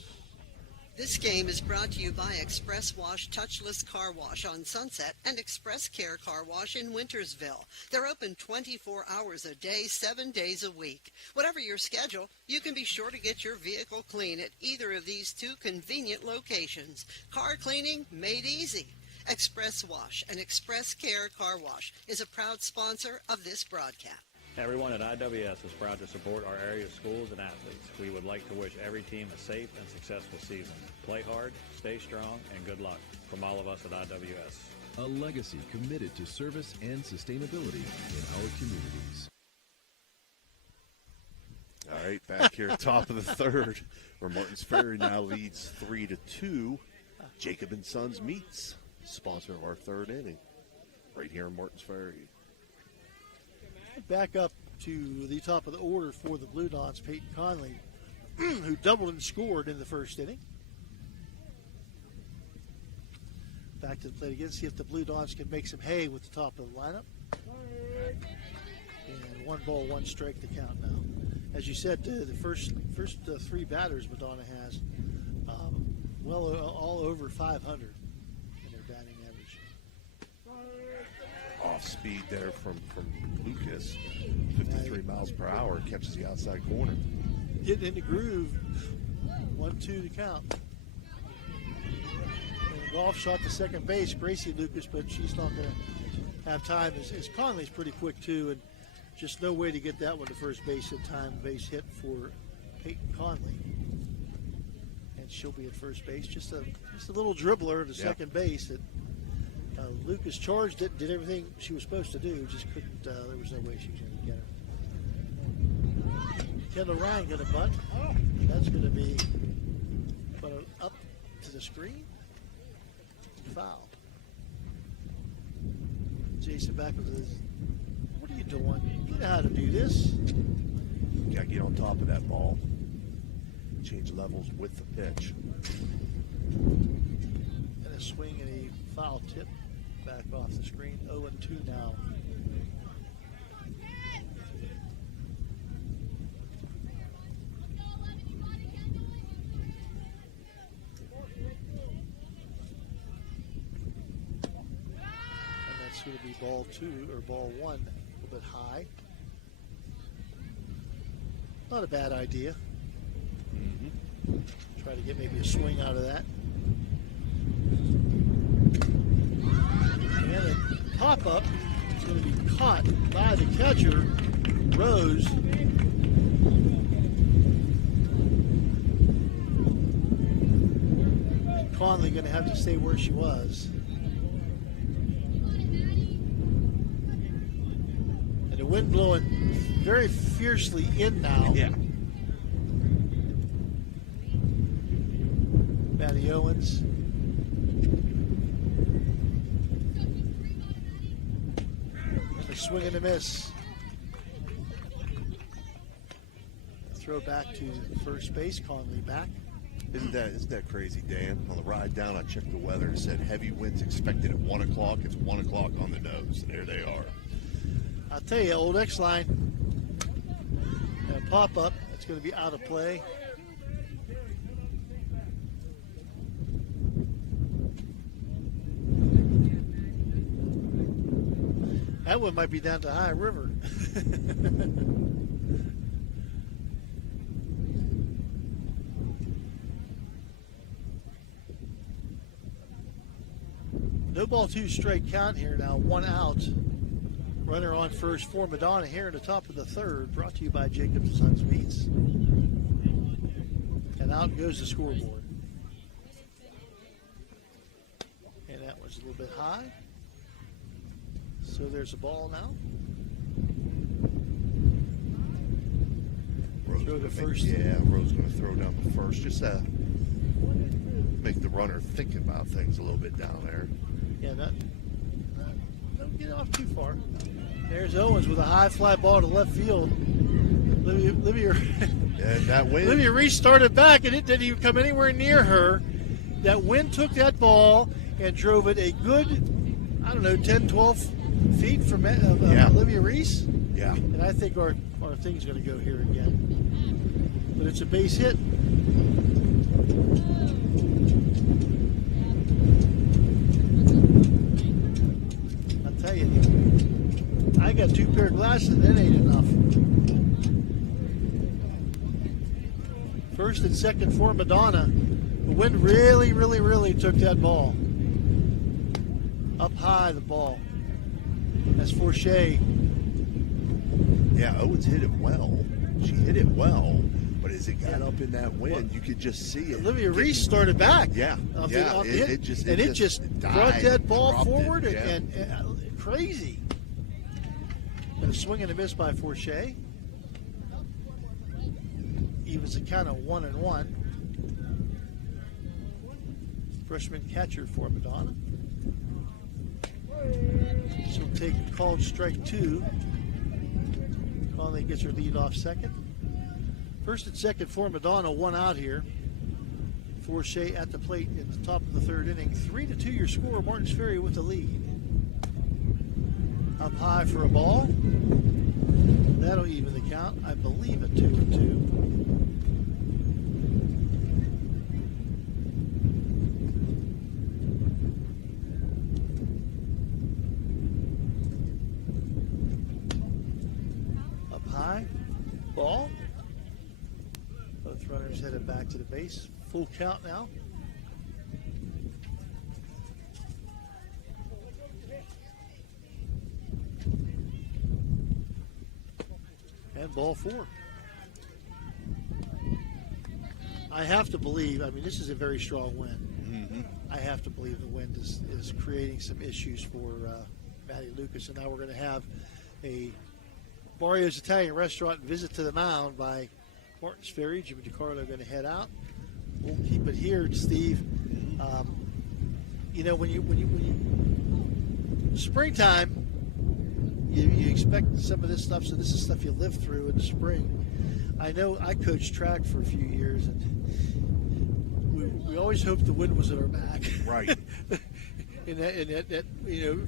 This game is brought to you by Express Wash Touchless Car Wash on Sunset and Express Care Car Wash in Wintersville. They're open 24 hours a day, 7 days a week. Whatever your schedule, you can be sure to get your vehicle clean at either of these 2 convenient locations. Car cleaning made easy. Express Wash and Express Care Car Wash is a proud sponsor of this broadcast. Everyone at IWS is proud to support our area schools and athletes. We would like to wish every team a safe and successful season. Play hard, stay strong, and good luck from all of us at IWS. A legacy committed to service and sustainability in our communities. right, back here top of the third, where Martins Ferry now leads 3-2. Jacob and Sons Meats, sponsor of our third inning, right here in Martins Ferry. Back up to the top of the order for the Blue Dons, Peyton Conley, who doubled and scored in the first inning. Back to the plate again, see if the Blue Dons can make some hay with the top of the lineup. And 1 ball, 1 strike to count now. As you said, the first 3 batters Madonna has, all over 500 in their batting average. Off speed there from Lucas, 53 miles per hour, catches the outside corner. Getting in the groove, 1-2 to count. And a golf shot to second base, Gracie Lucas, but she's not going to have time. As Conley's pretty quick too, and just no way to get that one to first base in time. Base hit for Peyton Conley, and she'll be at first base. Just a little dribbler to second base that Lucas charged it, did everything she was supposed to do. Just couldn't. There was no way she was going to get her. Kendall Ryan going to bunt. That's going to be up to the screen. Foul. Jason back with his. What are you doing? You know how to do this. You got to get on top of that ball. Change levels with the pitch. And a swing and a foul tip back off the screen. 0-2 now. And that's going to be ball 2 or ball 1, a little bit high. Not a bad idea. Try to get maybe a swing out of that. And a pop-up is going to be caught by the catcher, Rose. And Conley going to have to stay where she was. And the wind blowing very fiercely in now. Yeah. Matty Owens. And a swing and a miss. Throw back to first base. Conley back. Isn't that crazy, Dan? On the ride down, I checked the weather. It said heavy winds expected at 1 o'clock. It's 1 o'clock on the nose. And there they are. I'll tell you, old X line. And a pop up. It's going to be out of play. That one might be down to High River. No ball, 2 strike count here now. 1 out. Runner on first for Madonna here in the top of the third. Brought to you by Jacob's Sons Meats. And out goes the scoreboard. And that was a little bit high. So there's a ball now. Rose Throw to first. Rose going to throw down the first. Just make the runner think about things a little bit down there. Yeah, don't get off too far. There's Owens with a high fly ball to left field. Livia that wind. Livia Reese started back, and it didn't even come anywhere near her. That wind took that ball and drove it a good, 10, 12 feet from Olivia Reese. Yeah. And I think our thing's going to go here again. But it's a base hit. I'll tell you, I got 2 pair of glasses, and that ain't enough. First and second for Madonna. The wind really, really, really took that ball. Up high, the ball. That's for Shea. Yeah, Owens hit it well. She hit it well, but as it got up in that wind, you could just see it. Olivia Reese started back. Yeah, It just brought that ball forward and crazy. And a swing and a miss by Forshea. evens the count at 1-1. Freshman catcher for Madonna. She'll take a called strike 2. Conley gets her lead off second. First and second for Madonna, 1 out here. For Shea at the plate at the top of the third inning. 3-2 your score. Martins Ferry with the lead. Up high for a ball. That'll even the count. I believe at 2-2. Ball. Both runners headed back to the base. Full count now. And ball 4. I have to believe, I mean, this is a very strong win. Mm-hmm. I have to believe the wind is creating some issues for Maddie Lucas. And now we're going to have a Barrio's Italian Restaurant visit to the mound by Martins Ferry. Jimmy DiCarlo going to head out. We'll keep it here, Steve. You know, when you springtime, you expect some of this stuff. So this is stuff you live through in the spring. I know I coached track for a few years, and we always hoped the wind was at our back. Right. in that you know,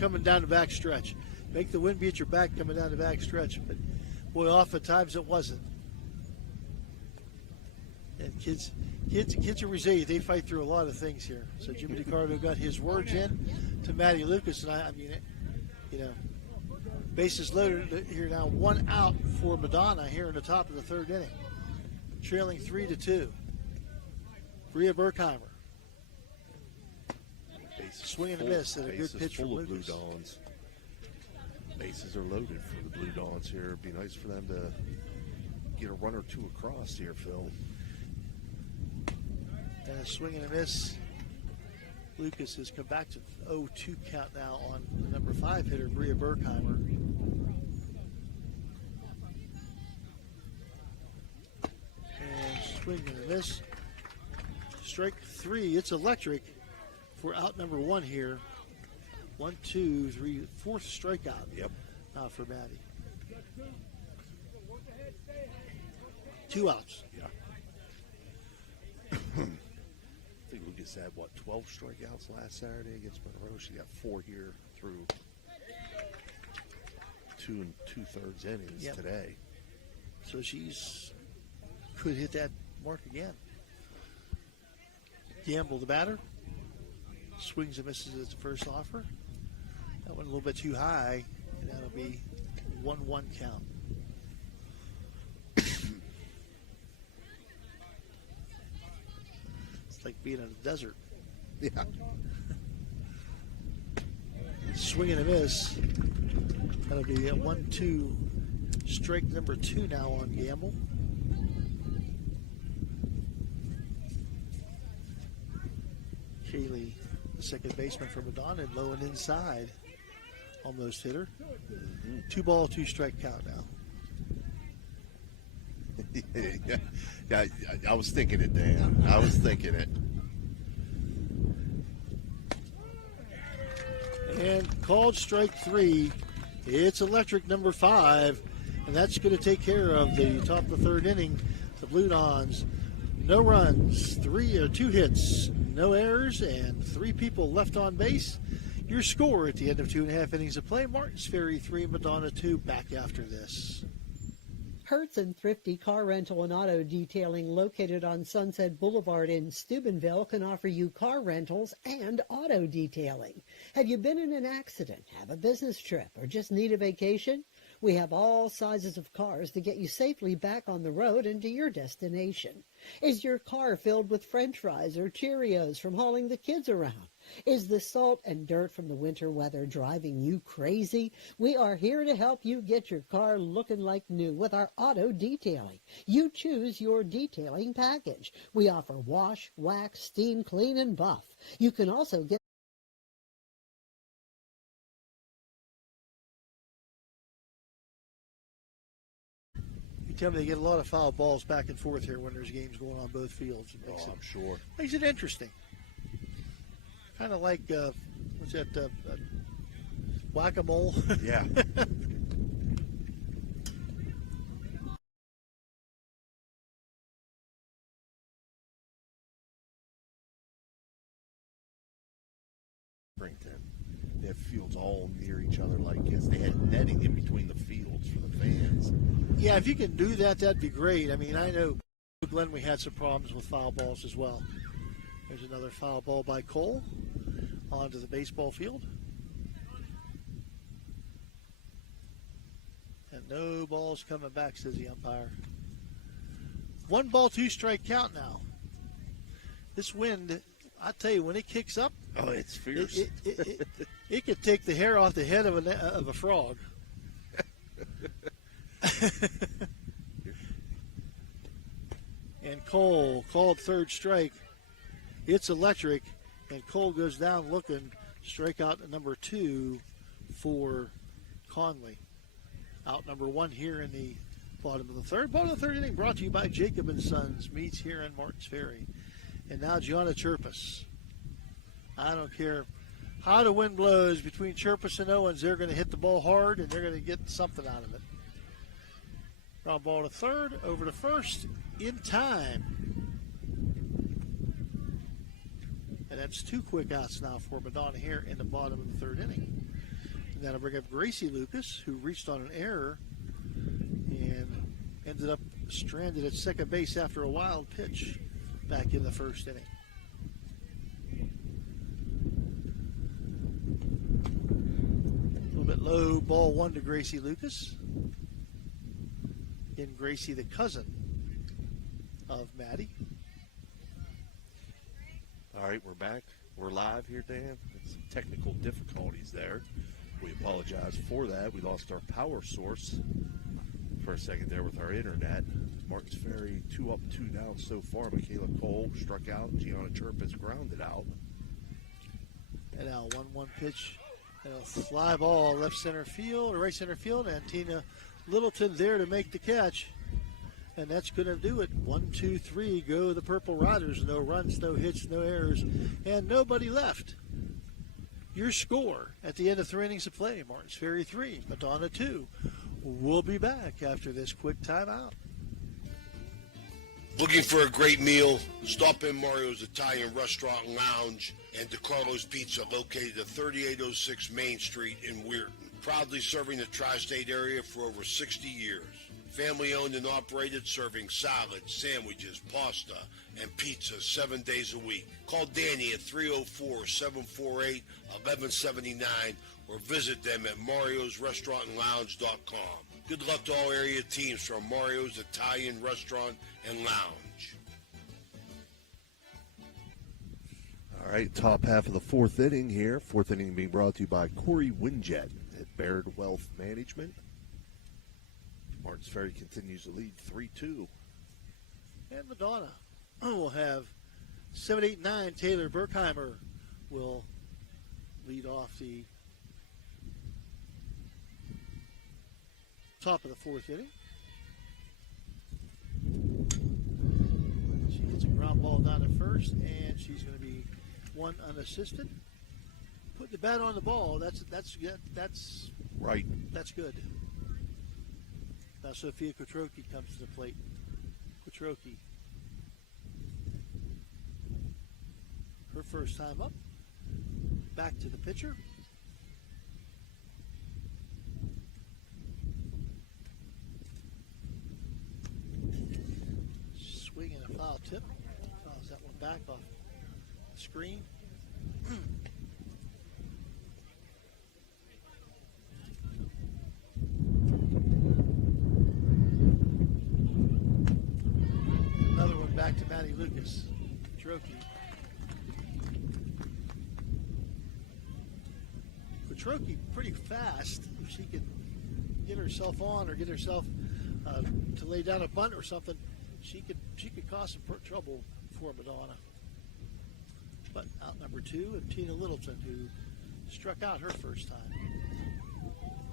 coming down the back stretch. Make the wind be at your back coming down the back stretch. But, boy, oftentimes it wasn't. And kids are resilient. They fight through a lot of things here. So Jimmy DiCarlo got his words in to Maddie Lucas. And I mean, you know, bases loaded here now. 1 out for Madonna here in the top of the third inning. Trailing 3-2. Bria Berkheimer. Swing and a miss and a good pitch from Lucas. Blue Dons. Bases are loaded for the Blue Dons here. It'd be nice for them to get a run or two across here, Phil. And a swing and a miss. Lucas has come back to 0-2 count now on the number 5 hitter, Bria Berkheimer. And swing and a miss. Strike 3. It's electric for out number 1 here. 1, 2, 3, 4th strikeout. Yep. For Maddie. 2 outs. Yeah. I think Lucas had, 12 strikeouts last Saturday against Monroe. She got 4 here through 2 2/3 innings today. So she's could hit that mark again. Gamble the batter. Swings and misses at the first offer. That one a little bit too high, and that'll be 1-1 count. It's like being in a desert. Yeah. Swing and a miss. That'll be a 1-2. Strike number 2 now on Gamble. Kaylee, the second baseman for Madonna, low and inside. Almost hit her. 2 ball, 2 strike count now. Yeah, I was thinking it, Dan. I was thinking it. And called strike 3. It's electric number 5. And that's going to take care of the top of the third inning. The Blue Dons, no runs, 2 hits, no errors, and 3 people left on base. Your score at the end of 2.5 innings of play, Martins Ferry 3, Madonna 2. Back after this. Hertz and Thrifty Car Rental and Auto Detailing, located on Sunset Boulevard in Steubenville, can offer you car rentals and auto detailing. Have you been in an accident, have a business trip, or just need a vacation? We have all sizes of cars to get you safely back on the road and to your destination. Is your car filled with French fries or Cheerios from hauling the kids around? Is the salt and dirt from the winter weather driving you crazy? We are here to help you get your car looking like new with our auto detailing. You choose your detailing package. We offer wash, wax, steam, clean, and buff. You can also get tell me they get a lot of foul balls back and forth here when there's games going on both fields. I'm sure. Makes it interesting. Kind of like, what's that, whack-a-mole? Yeah. They have fields all near each other like this. They had netting in between the fields for the fans. Yeah, if you can do that, that'd be great. I mean, I know Glenn, we had some problems with foul balls as well. There's another foul ball by Cole onto the baseball field. And no balls coming back, says the umpire. 1 ball, 2 strike count now. This wind, I tell you, when it kicks up, oh, it's fierce. It could take the hair off the head of a frog. And Cole called third strike. It's electric, and Cole goes down looking. Strikeout number 2 for Conley. Out number 1 here in the bottom of the third. Bottom of the third inning brought to you by Jacob & Sons Meats here in Martins Ferry. And now Gianna Chirpus. I don't care how the wind blows between Chirpus and Owens. They're going to hit the ball hard, and they're going to get something out of it. Ground ball to third, over to first, in time. And that's 2 quick outs now for Madonna here in the bottom of the third inning. And that'll bring up Gracie Lucas, who reached on an error and ended up stranded at second base after a wild pitch back in the first inning. A little bit low, ball 1 to Gracie Lucas. In Gracie, the cousin of Maddie. All right, we're back. We're live here, Dan. Some technical difficulties there. We apologize for that. We lost our power source for a second there with our internet. Martins Ferry 2 up, 2 down so far. Michaela Cole struck out. Gianna Chirpus grounded out. And now 1-1 pitch. And a fly ball left center field, or right center field. And Tina Littleton there to make the catch. And that's going to do it. 1, 2, 3, go the Purple Riders. No runs, no hits, no errors, and nobody left. Your score at the end of 3 innings of play, Martins Ferry 3, Madonna 2. We'll be back after this quick timeout. Looking for a great meal? Stop in Mario's Italian Restaurant and Lounge and DeCarlo's Pizza, located at 3806 Main Street in Weirton. Proudly serving the tri-state area for over 60 years. Family owned and operated, serving salads, sandwiches, pasta, and pizza 7 days a week. Call Danny at 304-748-1179 or visit them at mariosrestaurantandlounge.com. Good luck to all area teams from Mario's Italian Restaurant and Lounge. All right, top half of the 4th inning here. 4th inning being brought to you by Corey Winjet at Baird Wealth Management. Martins Ferry continues to lead 3-2. And Madonna will have 7-8-9. Taylor Berkheimer will lead off the top of the 4th inning. She hits a ground ball down to first, and she's going to be 1 unassisted. Put the bat on the ball. That's right. That's good. Now Sophia Kotroki comes to the plate. Kotroki. Her first time up. Back to the pitcher. Swinging a foul tip. Fouls that one back off the screen. Another one back to Maddie Lucas. Kotroki pretty fast. If she could get herself on or get herself to lay down a bunt or something, she could cause some trouble for Madonna. But out number 2, and Tina Littleton, who struck out her first time.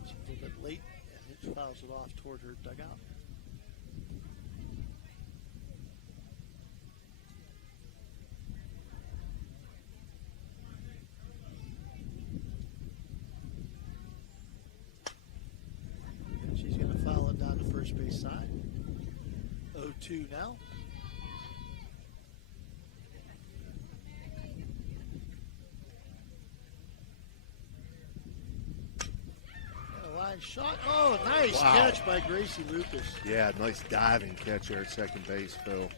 She's a little bit late, and it fouls it off toward her dugout. 2 now. And a line shot. Oh, nice catch by Gracie Lucas. Yeah, nice diving catch there at second base, Phil.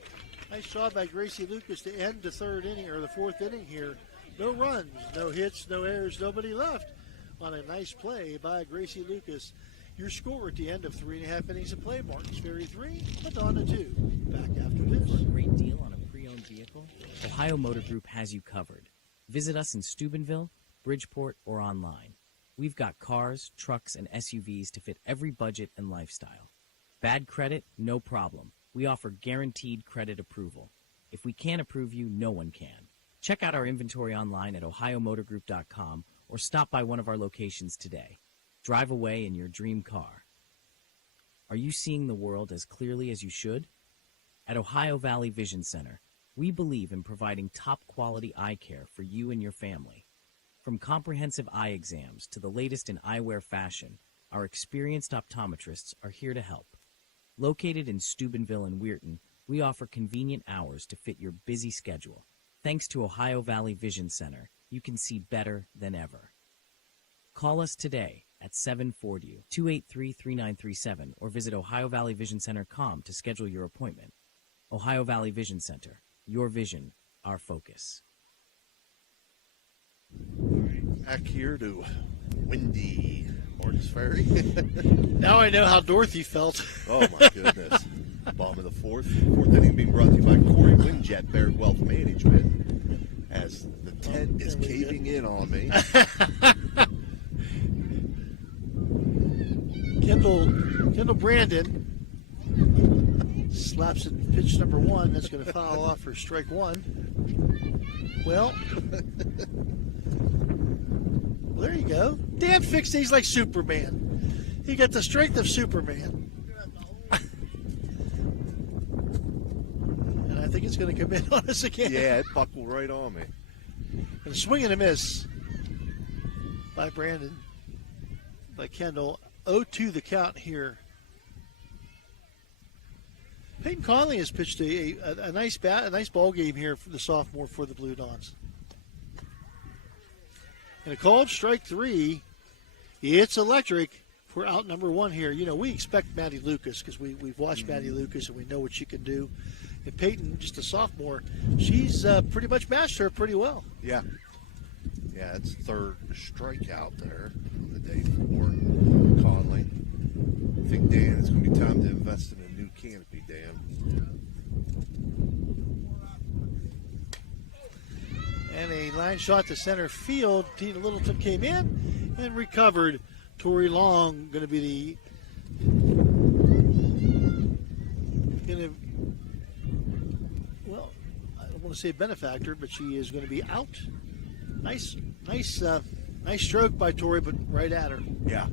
Nice job by Gracie Lucas to end the third inning, or the fourth inning here. No runs, no hits, no errors, nobody left on a nice play by Gracie Lucas. Your score at the end of 3.5 innings of play, Martins Ferry 3, Madonna 2. Back after this. For a great deal on a pre-owned vehicle, Ohio Motor Group has you covered. Visit us in Steubenville, Bridgeport, or online. We've got cars, trucks, and SUVs to fit every budget and lifestyle. Bad credit? No problem. We offer guaranteed credit approval. If we can't approve you, no one can. Check out our inventory online at ohiomotorgroup.com or stop by one of our locations today. Drive away in your dream car. Are you seeing the world as clearly as you should? At Ohio Valley Vision Center, we believe in providing top-quality eye care for you and your family. From comprehensive eye exams to the latest in eyewear fashion, our experienced optometrists are here to help. Located in Steubenville and Weirton, we offer convenient hours to fit your busy schedule. Thanks to Ohio Valley Vision Center, you can see better than ever. Call us today at 740-283-3937 or visit OhioValleyVisionCenter.com to schedule your appointment. Ohio Valley Vision Center, your vision, our focus. Back here to windy Martins Ferry. Now I know how Dorothy felt. Oh, my goodness. Bottom of the fourth inning being brought to you by Corey Windjet Baird Wealth Management as the tent is caving in on me. Kendall Brandon slaps at pitch number 1. That's going to foul off for strike 1. Well, there you go. Dan fixed these like Superman. He got the strength of Superman. And I think it's going to come in on us again. Yeah, it buckled right on me. And a swing and a miss by Brandon. By Kendall. 0-2 the count here. Peyton Conley has pitched a nice ball game here for the sophomore for the Blue Dons. And a called strike 3. It's electric for out number 1 here. You know, we expect Maddie Lucas because we've watched Maddie Lucas and we know what she can do. And Peyton, just a sophomore, she's pretty much matched her pretty well. Yeah. Yeah, it's third strikeout there on the day for Conley. I think, Dan, it's going to be time to invest in a new canopy, Dan. And a line shot to center field. Tina Littleton came in and recovered. Tori Long going to be I don't want to say benefactor, but she is going to be out. Nice stroke by Tori, but right at her. Yeah.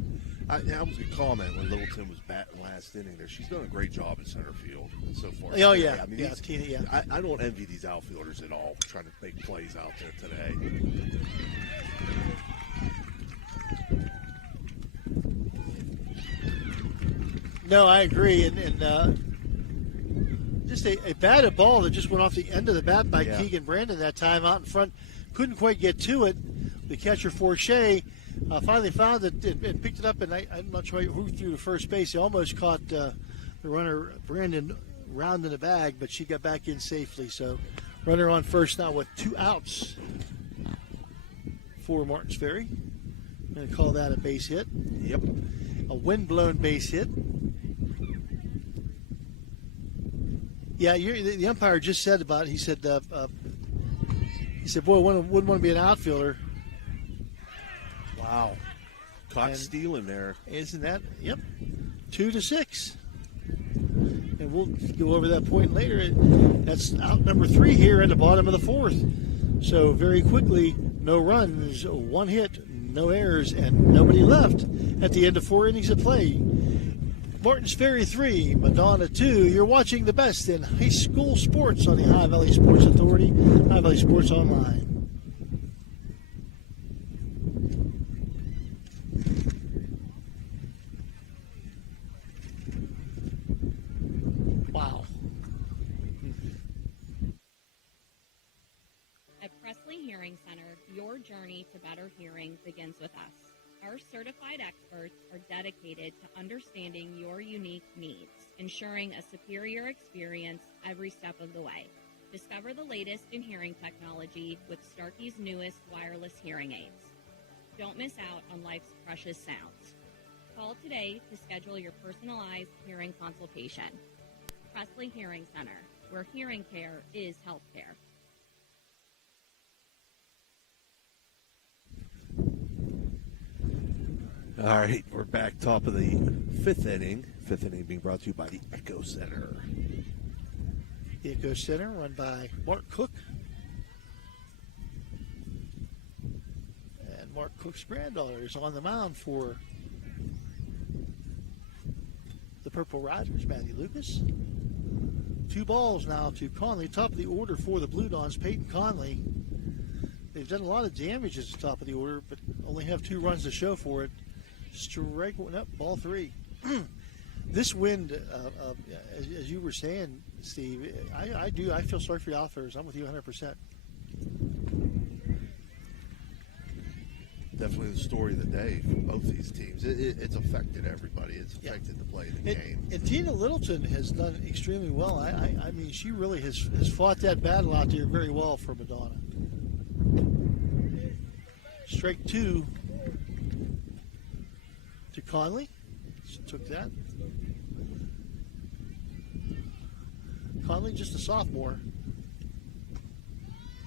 I was going to comment when Littleton was batting last inning there. She's done a great job in center field so far. Oh, yeah. I mean, yeah, Tina, yeah. I don't envy these outfielders at all trying to make plays out there today. No, I agree. And just a batted ball that just went off the end of the bat by Keegan Brandon that time out in front. Couldn't quite get to it. The catcher, Forche, finally found it and picked it up, and I'm not sure who threw to first base. He almost caught the runner, Brandon, round in the bag, but she got back in safely. So runner on first now with 2 outs for Martins Ferry. I'm going to call that a base hit. Yep. A wind-blown base hit. Yeah, the umpire just said about it. He said, boy, wouldn't want to be an outfielder. Wow. Caught stealing there. Isn't that? Yep. 2-6. And we'll go over that point later. That's out number 3 here in the bottom of the 4th. So very quickly, no runs, 1 hit, no errors, and nobody left at the end of 4 innings of play. Martins Ferry 3, Madonna 2. You're watching the best in high school sports on the Ohio Valley Sports Authority, Ohio Valley Sports Online. Wow. Hearing Center, your journey to better hearing begins with us. Our certified experts are dedicated to understanding your unique needs, ensuring a superior experience every step of the way. Discover the latest in hearing technology with Starkey's newest wireless hearing aids. Don't miss out on life's precious sounds. Call today to schedule your personalized hearing consultation. Presley Hearing Center, where hearing care is health care. All right, we're back top of the fifth inning. Fifth inning being brought to you by the Echo Center. The Echo Center run by Mark Cook. And Mark Cook's granddaughter is on the mound for the Purple Riders, Maddie Lucas. 2 balls now to Conley. Top of the order for the Blue Dons, Peyton Conley. They've done a lot of damage at the top of the order, but only have 2 runs to show for it. Strike one up, ball 3. This wind, as you were saying, Steve, I feel sorry for the outfielders. I'm with you 100%. Definitely the story of the day for both these teams. It's affected everybody. It's affected the play of the game. And Tina Littleton has done extremely well. I mean, she really has fought that battle out there very well for Madonna. Strike 2 to Conley. She took that. Conley, just a sophomore.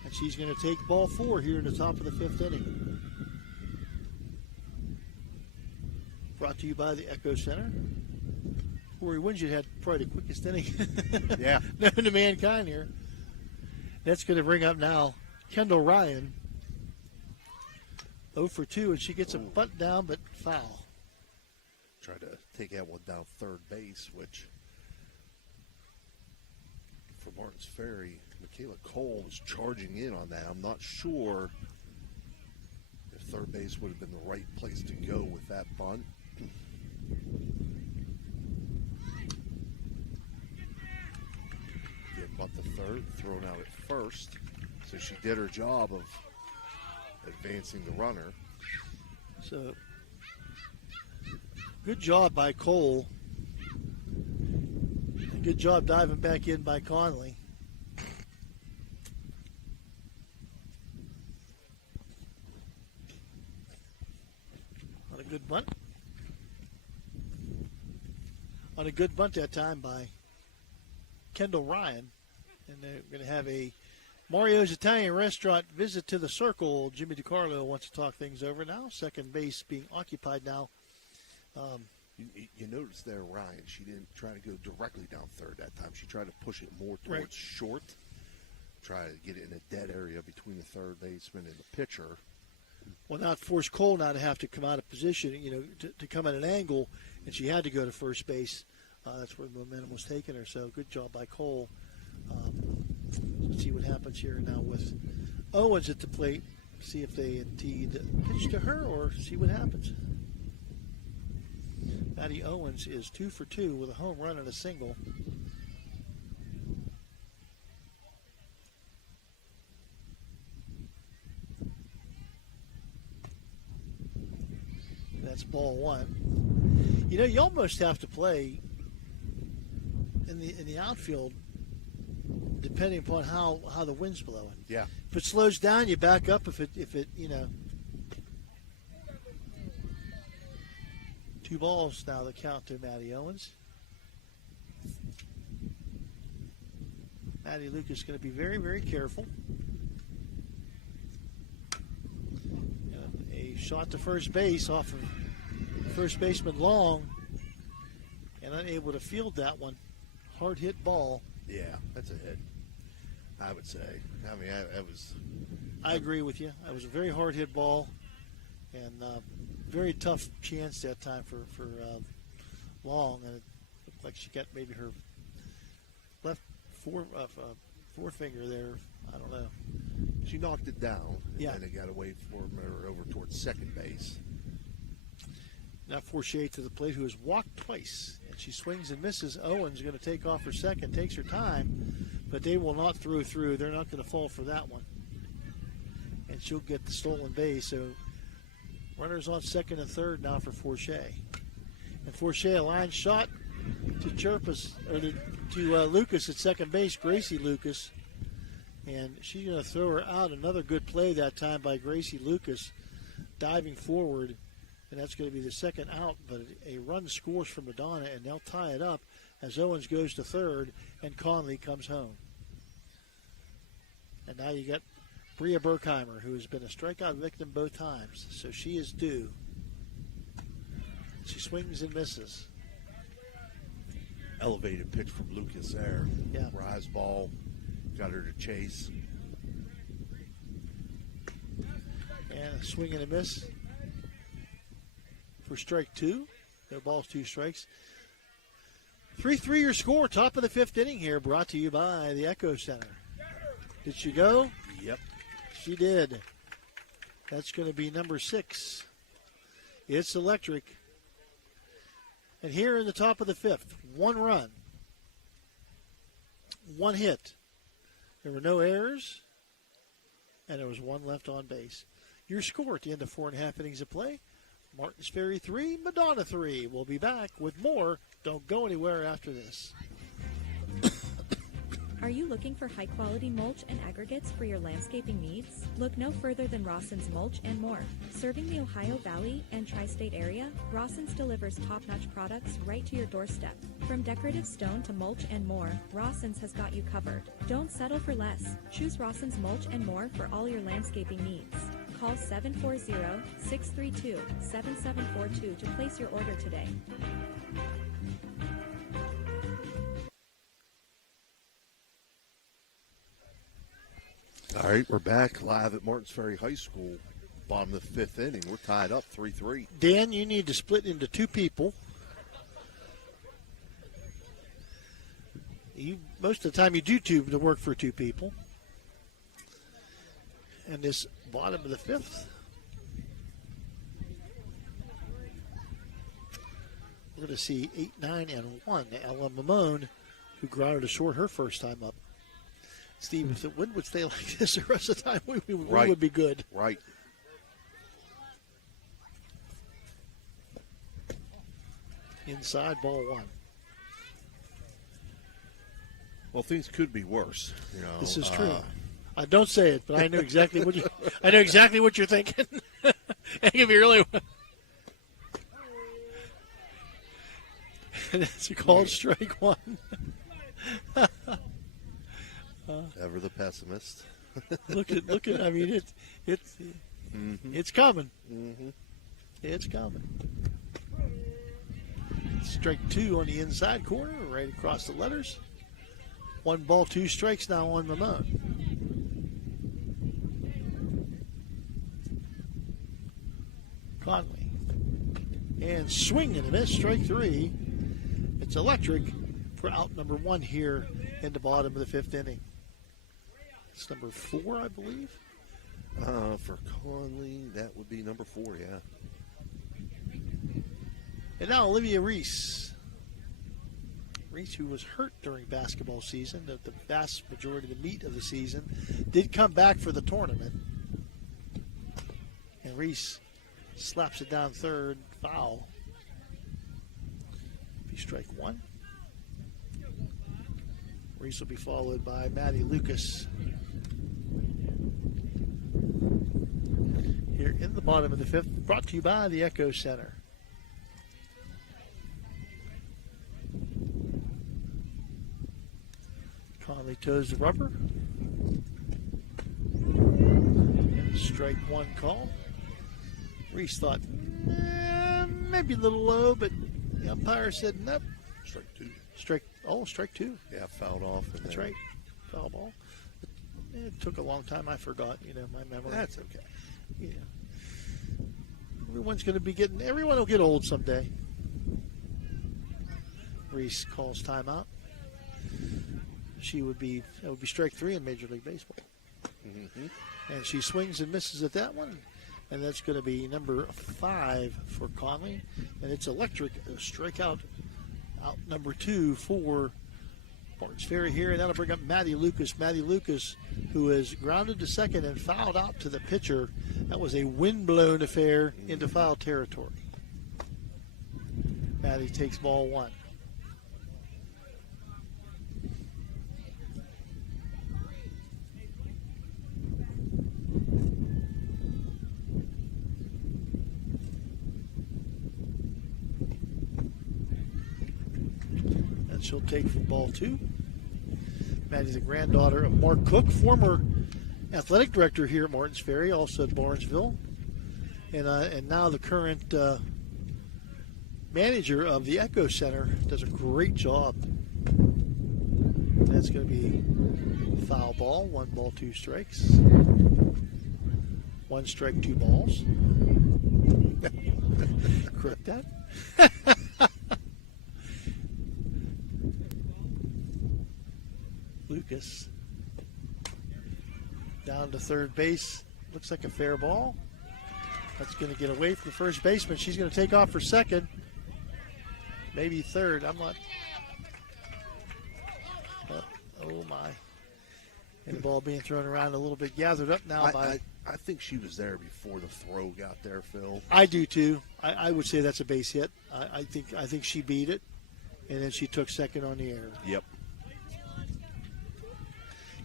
And she's going to take ball 4 here in the top of the 5th inning. Brought to you by the Echo Center. Corey Winget had probably the quickest inning yeah. known to mankind here. That's going to bring up now Kendall Ryan. 0 for 2, and she gets a bunt down, but foul. Tried to take that one down third base, which for Martins Ferry, Michaela Cole was charging in on that. I'm not sure if third base would have been the right place to go with that bunt. Get bunt to third, thrown out at first. So she did her job of advancing the runner. So, good job by Cole. And good job diving back in by Conley. On a good bunt. On a good bunt that time by Kendall Ryan. And they're going to have a Mario's Italian Restaurant visit to the circle. Jimmy DiCarlo wants to talk things over now. Second base being occupied now. You notice there, Ryan, she didn't try to go directly down third that time. She tried to push it more towards short, try to get it in a dead area between the third baseman and the pitcher. Well, now it forced Cole now to have to come out of position, to come at an angle, and she had to go to first base. That's where the momentum was taking her. So good job by Cole. Let's see what happens here now with Owens at the plate. See if they indeed pitch to her or see what happens. Maddie Owens is 2 for 2 with a home run and a single. That's ball 1. You almost have to play in the outfield depending upon how the wind's blowing. Yeah. If it slows down, you back up. If it 2 balls now the count to Maddie Owens. Maddie Lucas is going to be very, very careful. A shot to first base off of first baseman Long, and unable to field that one. Hard hit ball. Yeah, that's a hit, I would say. I mean, I agree with you. It was a very hard hit ball, and very tough chance that time for Long, and it looked like she got maybe her left forefinger there. I don't know. She knocked it down, and yeah. then it got away from her over towards second base. Now Fortier to the plate, who has walked twice, and she swings and misses. Owens going to take off her second, takes her time, but they will not throw through. They're not going to fall for that one. and she'll get the stolen base. So runners on second and third now for Forshea. And Forshea, a line shot to Chirpus, or to Lucas at second base, Gracie Lucas. And she's going to throw her out. Another good play that time by Gracie Lucas, diving forward. And that's going to be the second out. But a run scores for Madonna, and they'll tie it up as Owens goes to third and Conley comes home. And now you got Bria Berkheimer, who has been a strikeout victim both times. So she is due. She swings and misses. Elevated pitch from Lucas there. Yeah. Rise ball. Got her to chase. And a swing and a miss for strike two. No balls, 2 strikes. 3-3 your score, top of the 5th inning here, brought to you by the Echo Center. Did she go? Yep. She did. That's going to be number 6. It's electric. And here in the top of the 5th, 1 run, 1 hit. There were no errors, and there was 1 left on base. Your score at the end of 4.5 innings of play, Martins Ferry 3, Madonna 3. We'll be back with more. Don't go anywhere after this. Are you looking for high-quality mulch and aggregates for your landscaping needs? Look no further than Rawson's Mulch and More. Serving the Ohio Valley and tri-state area, Rawson's delivers top-notch products right to your doorstep. From decorative stone to mulch and more, Rawson's has got you covered. Don't settle for less. Choose Rawson's Mulch and More for all your landscaping needs. Call 740-632-7742 to place your order today. All right, we're back live at Martins Ferry High School. Bottom of the 5th inning. We're tied up 3-3. Dan, you need to split into 2 people. Most of the time you do to work for 2 people. And this bottom of the 5th, we're going to see 8, 9, and 1. Ella Mamone, who grounded to short her first time up. Steve, if the wind would stay like this the rest of the time, we would be good. Right. Inside, ball 1. Well, things could be worse. You know, this is true. I don't say it, but I know exactly what I know exactly what you're thinking. It can be really. And it's called strike 1. Ever the pessimist. Look at. I mean, it's coming. Mm-hmm. It's coming. Strike 2 on the inside corner, right across the letters. 1 ball, 2 strikes now on Mamone. Conley. And swing and a miss, strike 3. It's electric for out number 1 here in the bottom of the 5th inning. It's number 4, I believe. For Conley, that would be number 4, yeah. And now Olivia Reese. Reese, who was hurt during basketball season, the vast majority of the meat of the season, did come back for the tournament. And Reese slaps it down third, foul. Be strike 1. Reese will be followed by Maddie Lucas. Here in the bottom of the 5th, brought to you by the Echo Center. Conley toes the rubber. And strike 1 call. Reese thought, maybe a little low, but the umpire said, nope. Strike 2. Strike 2. Yeah, fouled off. That's right. Foul ball. It took a long time. I forgot, my memory. That's okay. Yeah. Everyone will get old someday. Reese calls timeout. That would be strike 3 in Major League Baseball. Mm-hmm. And she swings and misses at that one. And that's going to be number 5 for Conley. And it's electric, strikeout out number 2 for Martins Ferry here, and that'll bring up Maddie Lucas. Maddie Lucas, who is grounded to second and fouled out to the pitcher. That was a windblown affair into foul territory. Maddie takes ball one. And she'll take for ball two. Maddie's the granddaughter of Mark Cook, former athletic director here at Martins Ferry, also at Barnesville, and now the current manager of the Echo Center. Does a great job. That's going to be foul ball. 1 ball, 2 strikes. 1 strike, 2 balls. Correct that. Lucas down to third base. Looks like a fair ball. That's going to get away from the first baseman. She's going to take off for second. Maybe third. I'm not. Oh my. And the ball being thrown around a little bit. Gathered up now by. I think she was there before the throw got there, Phil. I do too. I would say that's a base hit. I think she beat it, and then she took second on the air. Yep.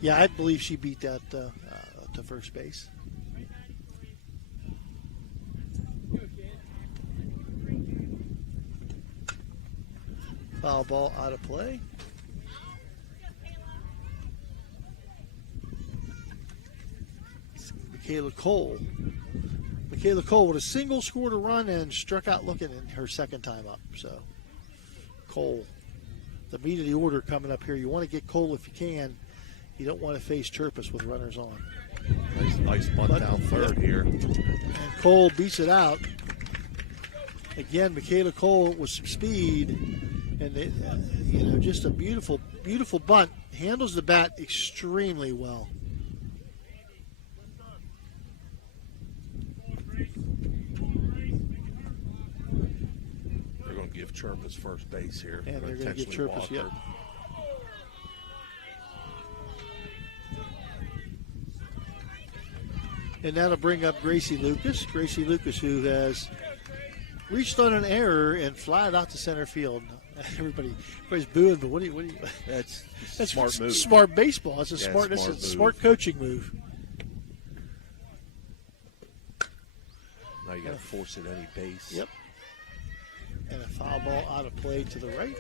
Yeah, I believe she beat that to first base. Foul ball out of play. Michaela Cole. Michaela Cole with a single scored a run and struck out looking in her second time up. So, Cole, the meat of the order coming up here. You want to get Cole if you can. You don't want to face Turpus with runners on. Nice bunt down third here. And Cole beats it out. Again, Michaela Cole with some speed, and just a beautiful, beautiful bunt. Handles the bat extremely well. They're going to give Turpus first base here. And they're going to give Turpus, yeah. And that'll bring up Gracie Lucas. Gracie Lucas, who has reached on an error and flied out to center field. Everybody's booing, but what do you? That's a smart move. Smart baseball. It's a smart coaching move. Now you got to force it any base. Yep. And a foul ball out of play to the right.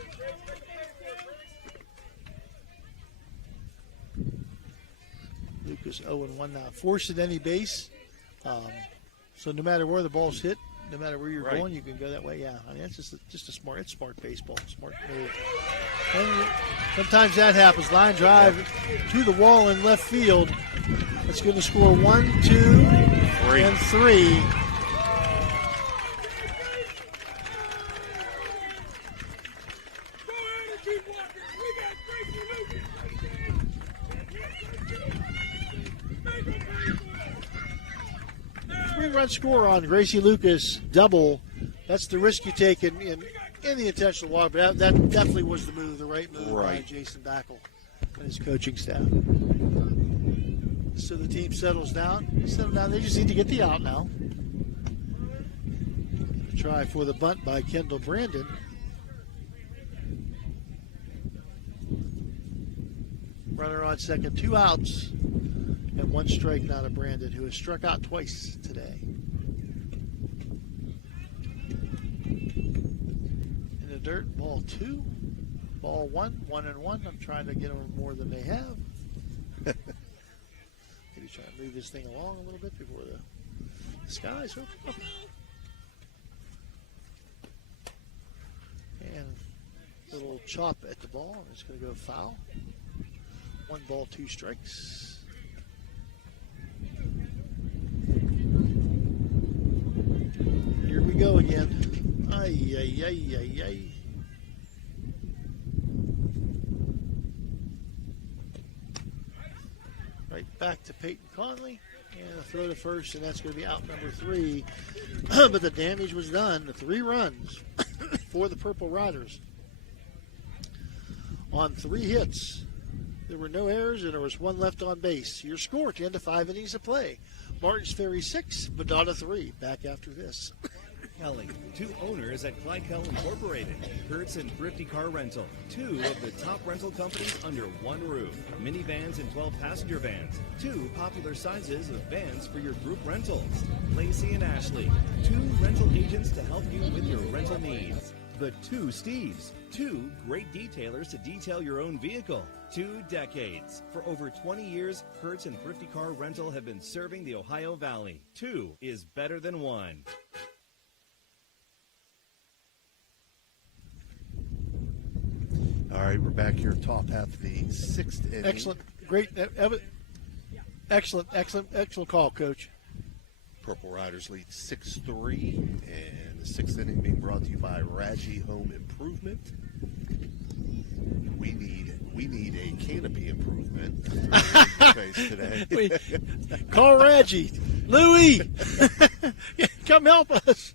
Lucas 0-1 now. Force it any base. So no matter where the ball's hit, no matter where you're going, you can go that way. Yeah, I mean, it's just a smart baseball, smart move. And sometimes that happens. Line drive to the wall in left field. It's going to score 1, 2, and 3. Three-run score on Gracie Lucas, double. That's the risk you take in the intentional water, but that definitely was the move, the right move by Jason Backel and his coaching staff. So the team settles down. They just need to get the out now. Try for the bunt by Kendall Brandon. Runner on second, 2 outs, and 1 strike now to Brandon, who has struck out twice today. In the dirt, ball 2, ball 1, 1-1. I'm trying to get them more than they have. Maybe try to move this thing along a little bit before the skies open up. And a little chop at the ball, and it's going to go foul. 1 ball, 2 strikes. Here we go again. Ay, ay, ay, ay, ay. Right back to Peyton Conley. And a throw to first, and that's going to be out number 3. But the damage was done. The 3 runs for the Purple Riders. on 3 hits. There were no errors, and there was 1 left on base. Your score, 10-5 innings of play. Martin's Ferry 6, Madonna 3. Back after this. Kelly, 2 owners at Clyde-Kell Incorporated. Kurtz and Thrifty Car Rental, 2 of the top rental companies under 1 roof. Minivans and 12-passenger vans, 2 popular sizes of vans for your group rentals. Lacey and Ashley, 2 rental agents to help you with your rental needs. The 2 Steves, 2 great detailers to detail your own vehicle. 2 decades. For over 20 years, Kurtz and Thrifty Car Rental have been serving the Ohio Valley. 2 is better than 1. All right, we're back here, top half of the 6th inning. Excellent. Great. Excellent call, Coach. Purple Riders lead 6-3, and the 6th inning being brought to you by Raji Home Improvement. We need a canopy improvement face today. Call Raji. Louie, come help us.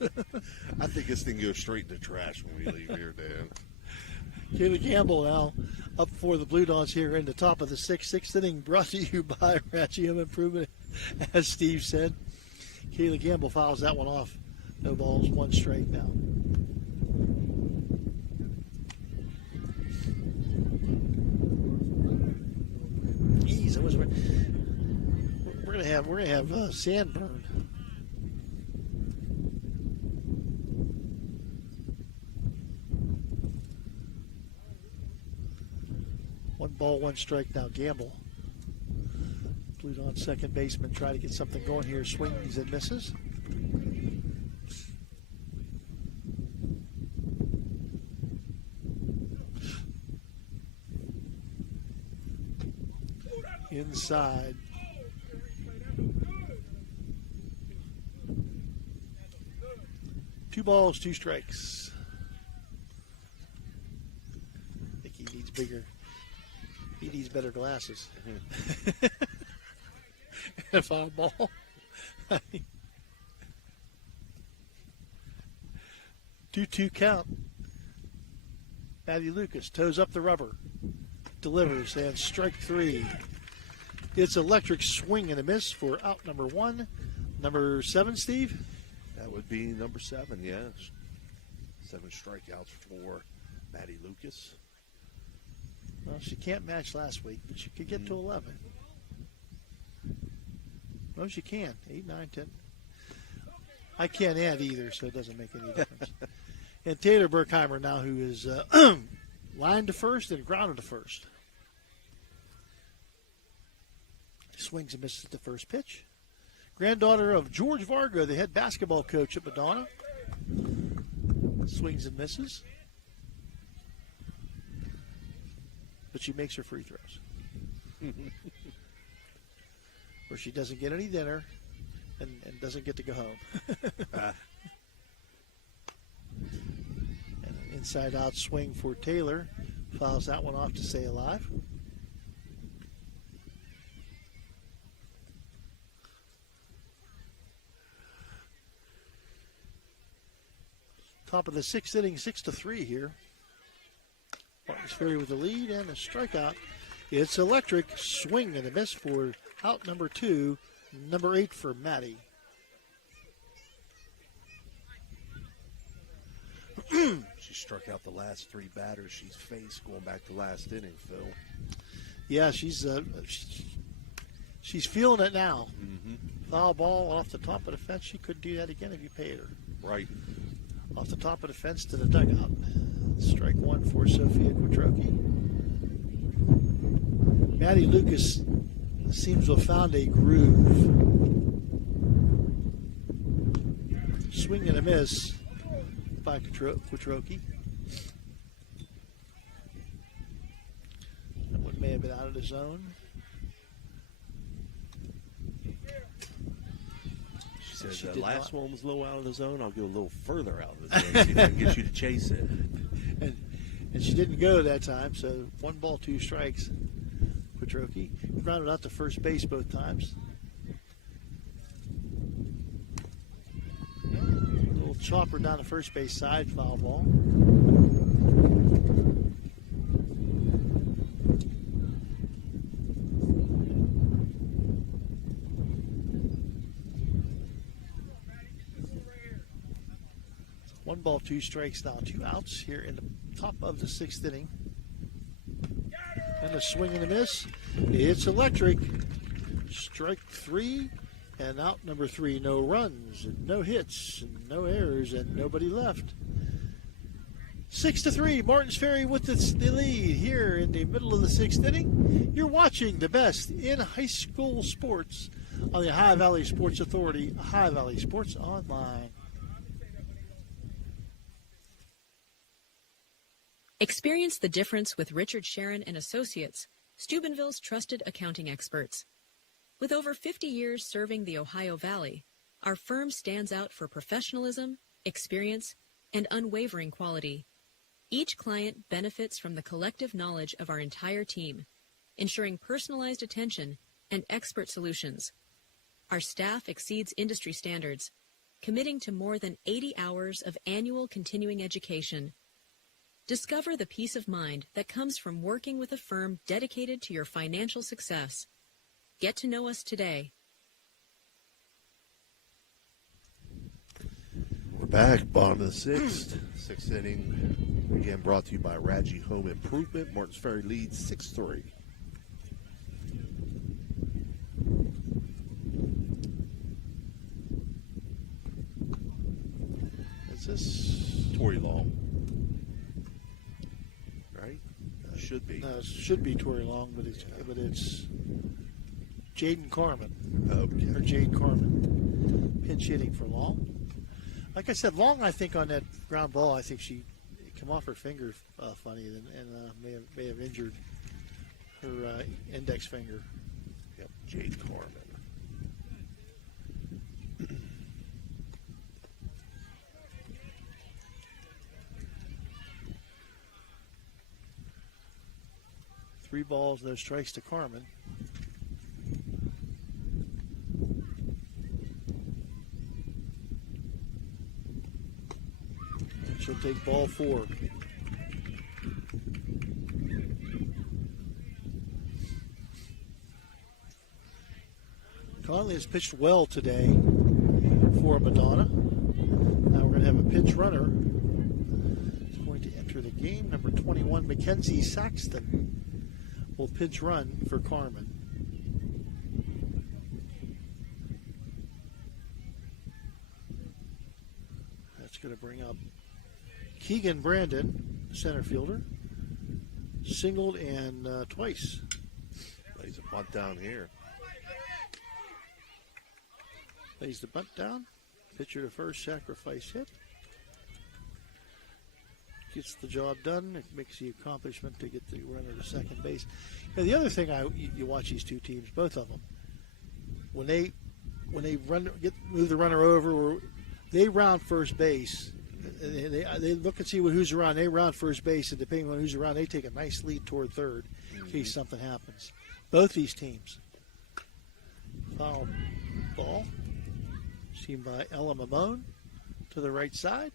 I think this thing goes straight in the trash when we leave here, Dan. Kaylee Campbell now up for the Blue Dons here in the top of the 6th inning, brought to you by Raji Home Improvement, as Steve said. Kaylee Campbell fouls that one off. No balls, 1 strike now. Jeez, we're gonna have Sandburn. One ball, 1 strike now. Gamble. Blue Don second baseman try to get something going here. Swings and misses. Inside. Two balls, 2 strikes. I think he needs bigger. He needs better glasses. If I ball. 2-2 count. Matty Lucas toes up the rubber. Delivers, and strike 3. It's electric swing and a miss for out number 1. Number 7, Steve? That would be number 7, yeah. 7 strikeouts for Matty Lucas. Well, she can't match last week, but she could get to 11. No, she can. 8, 9, 10. I can't add either, so it doesn't make any difference. And Taylor Berkheimer now, who is lined to first and grounded to first. Swings and misses at the first pitch. Granddaughter of George Varga, the head basketball coach at Madonna. Swings and misses. But she makes her free throws. Where she doesn't get any dinner and doesn't get to go home. And an inside-out swing for Taylor. Fouls that one off to stay alive. Top of the 6th inning, 6-3 here. Martin's Ferry with the lead and a strikeout. It's electric. Swing and a miss for out number 2, number 8 for Maddie. She struck out the last 3 batters she's faced going back to last inning, Phil. Yeah, she's feeling it now. Mm-hmm. Foul ball off the top of the fence. She couldn't do that again if you paid her. Right. Off the top of the fence to the dugout. Strike 1 for Sophia Quattrochi. Maddie Lucas seems to have found a groove. Swing and a miss by Quattrochi. That one may have been out of the zone. She says the last one was a little out of the zone. I'll go a little further out of the zone, see if I can get you to chase it. And she didn't go that time, so 1 ball, 2 strikes. Quattrochi grounded out to first base both times. A little chopper down the first base side, foul ball. ball, 2 strikes now, 2 outs here in the top of the 6th inning. And a swing and a miss. It's electric. Strike 3 and out number 3. No runs and no hits and no errors and nobody left. 6-3, Martins Ferry with the lead here in the middle of the 6th inning. You're watching the best in high school sports on the Ohio Valley Sports Authority, Ohio Valley Sports Online. Experience the difference with Richard Sharon and Associates, Steubenville's trusted accounting experts. With over 50 years serving the Ohio Valley, our firm stands out for professionalism, experience, and unwavering quality. Each client benefits from the collective knowledge of our entire team, ensuring personalized attention and expert solutions. Our staff exceeds industry standards, committing to more than 80 hours of annual continuing education. Discover the peace of mind that comes from working with a firm dedicated to your financial success. Get to know us today. We're back, bottom of the 6th. 6th inning, again brought to you by Radji Home Improvement. Martins Ferry leads 6-3. Is this Tori Long? Right? Should be. Should be Tori Long, but it's Jaden Carmen. Okay. Or Jade Carmen. Pinch hitting for Long. Like I said, Long, I think on that ground ball, I think she came off her finger funny and may have injured her index finger. Yep, Jade Carmen. Three balls, no strikes to Carmen. She'll take ball 4. Conley has pitched well today for Madonna. Now we're going to have a pinch runner. He's going to enter the game. Number 21, Mackenzie Saxton, will pinch run for Carmen. That's going to bring up Keegan Brandon, center fielder. Singled and twice. Lays a bunt down here. Lays the bunt down. Pitcher to first, sacrifice hit. Gets the job done. It makes the accomplishment to get the runner to second base. Now, the other thing you watch these two teams, both of them, when they move the runner over, or they round first base. They look and see who's around. They round first base, and depending on who's around, they take a nice lead toward third in case something happens. Both these teams. Foul ball. Seen by Ella Mamone to the right side.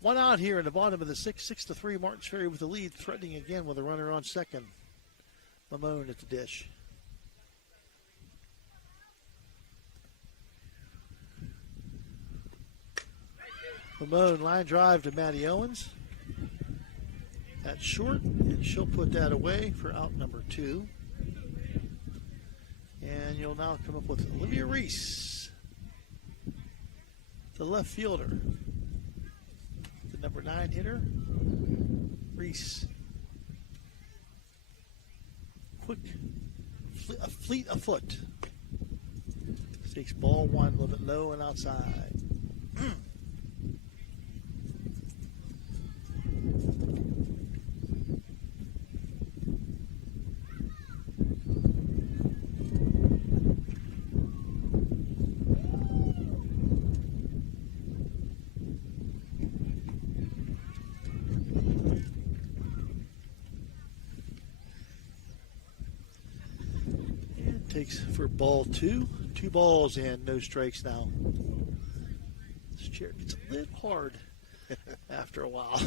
One out here in the bottom of the 6-3. Martins Ferry with the lead, threatening again with a runner on second. Mamone at the dish. Mamone line drive to Maddie Owens. That's short, and she'll put that away for out number 2. And you'll now come up with Olivia Reese, the left fielder. The number 9 hitter, Reese. Quick, a fleet of foot. Takes ball 1 a little bit low and outside. Takes for ball 2. 2 balls and no strikes now. This chair gets a little hard after a while.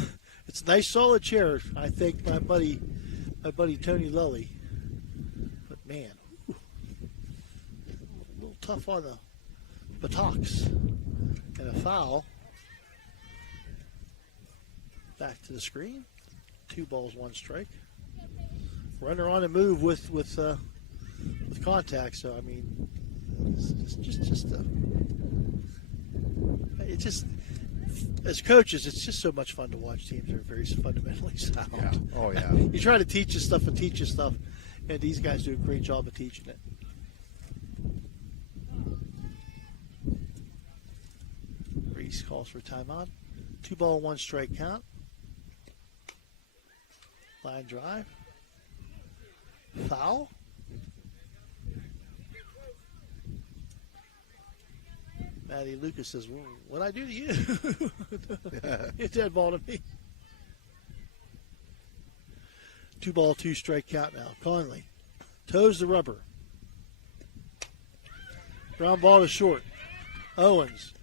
It's a nice solid chair. I thank my buddy Tony Lully. But man, a little tough on the buttocks. And a foul Back to the screen. 2 balls, 1 strike. Runner on a move with contact. So I mean, it's just as coaches, it's just so much fun to watch teams that are very fundamentally sound. Yeah. Oh yeah. You try to teach you stuff and teach you stuff, and these guys do a great job of teaching it. Reese calls for timeout. 2 ball, 1 strike count. Line drive. Foul. Maddie Lucas says, well, what'd I do to you? Hit that ball to me. 2 ball, 2 strike count now. Conley toes the rubber. Ground ball to short. Owens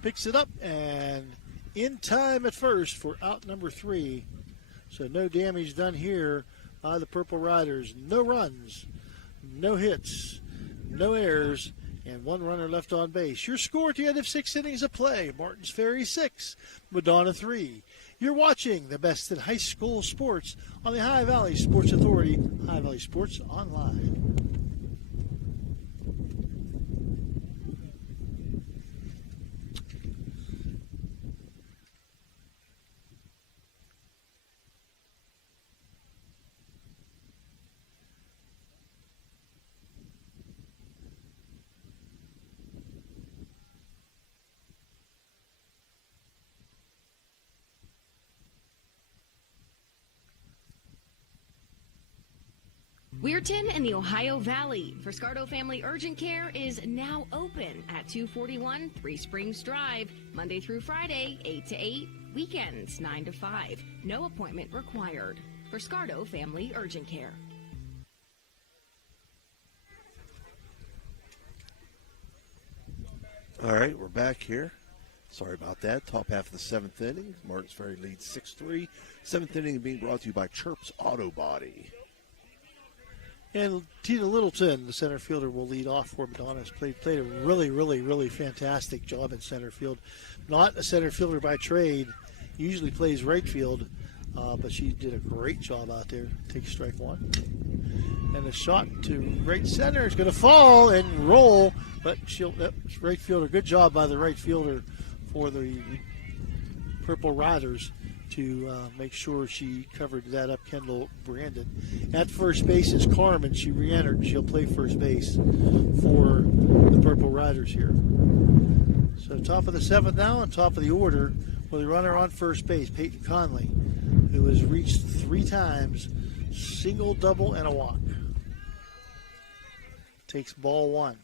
picks it up and in time at first for out number 3. So no damage done here by the Purple Riders. No runs, no hits, no errors, and 1 runner left on base. Your score at the end of 6 innings of play, Martins Ferry 6, Madonna 3. You're watching the best in high school sports on the High Valley Sports Authority, High Valley Sports Online. Weirton in the Ohio Valley. Friscardo Family Urgent Care is now open at 241 Three Springs Drive, Monday through Friday, 8 to 8, weekends 9 to 5. No appointment required. Friscardo Family Urgent Care. All right, we're back here. Sorry about that. Top half of the 7th inning. Martins Ferry leads 6-3. 7th inning being brought to you by Chirp's Auto Body. And Tina Littleton, the center fielder, will lead off for Madonna. Has played a really, really, really fantastic job in center field. Not a center fielder by trade. Usually plays right field, but she did a great job out there. Takes strike 1. And the shot to right center is going to fall and roll, but right fielder. Good job by the right fielder for the Purple Riders to make sure she covered that up. Kendall Brandon. At first base is Carmen. She re-entered. She'll play first base for the Purple Riders here. So top of the 7th now, and top of the order with a runner on first base, Peyton Conley, who has reached 3 times, single, double, and a walk. Takes ball 1.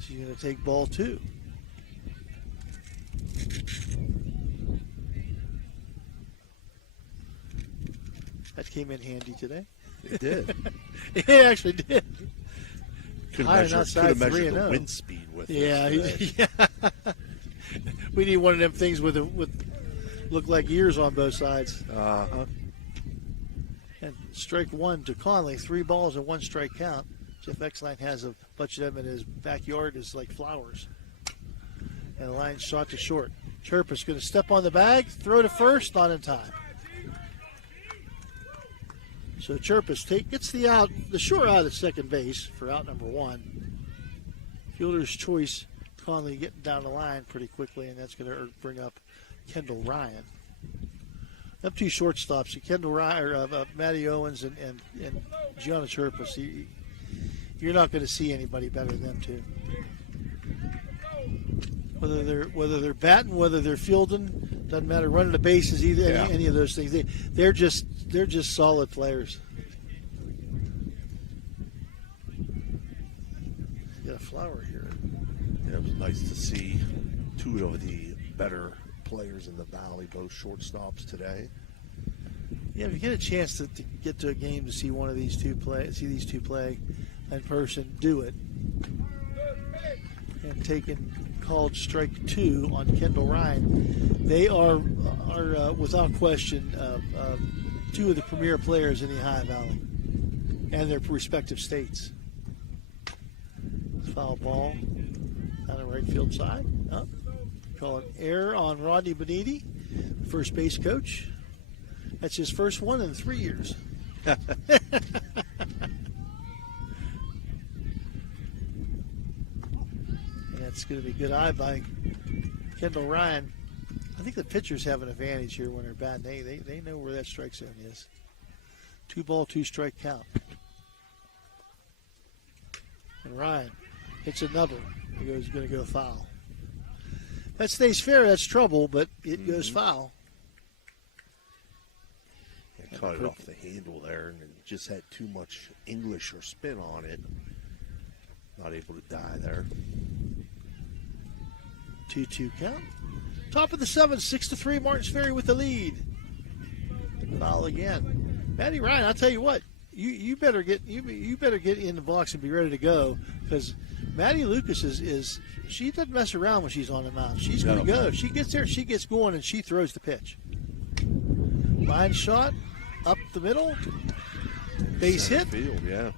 She's going to take ball 2. That came in handy today. It did. It actually did. Could have measured the wind speed with it. Yeah. We need one of them things with look like ears on both sides. Uh-huh. And strike 1 to Conley. 3 balls and 1 strike count. Jeff Exline has a bunch of them in his backyard as like flowers. And the line shot to short. Chirpus going to step on the bag, throw to first, not in time. So Chirpus gets the short out at second base for out number 1. Fielder's choice, Conley getting down the line pretty quickly, and that's going to bring up Kendall Ryan. Up 2 shortstops, Kendall Ryan, Matty Owens and Gianna Chirpus. You're not going to see anybody better than them two. Whether they're batting, whether they're fielding, doesn't matter. Running the bases, either any of those things. They're just solid players. Got a flower here. Yeah, it was nice to see 2 of the better players in the Valley, both shortstops today. Yeah, if you get a chance to get to a game to see one of these two play, in person, do it. And called strike 2 on Kendall Ryan. They are without question 2 of the premier players in the Ohio Valley and their respective states. Foul ball on the right field side. Oh, call an error on Rodney Beniti, first base coach. That's his first one in 3 years. And that's going to be a good eye by Kendall Ryan. I think the pitchers have an advantage here when they're batting. They know where that strike zone is. 2-ball, 2-strike count. And Ryan hits another. He's going to go foul. That stays fair. That's trouble, but it goes foul. Yeah, caught it off the handle there and just had too much English or spin on it. Not able to die there. 2-2 count. Top of the 7th, 6-3. Martins Ferry with the lead. Foul again. Matty Ryan, I'll tell you what. You better get in the box and be ready to go, because Maddie Lucas is she doesn't mess around when she's on the mound. She's going to go. If she gets there, she gets going, and she throws the pitch. Line shot up the middle, base hit. Field, yeah.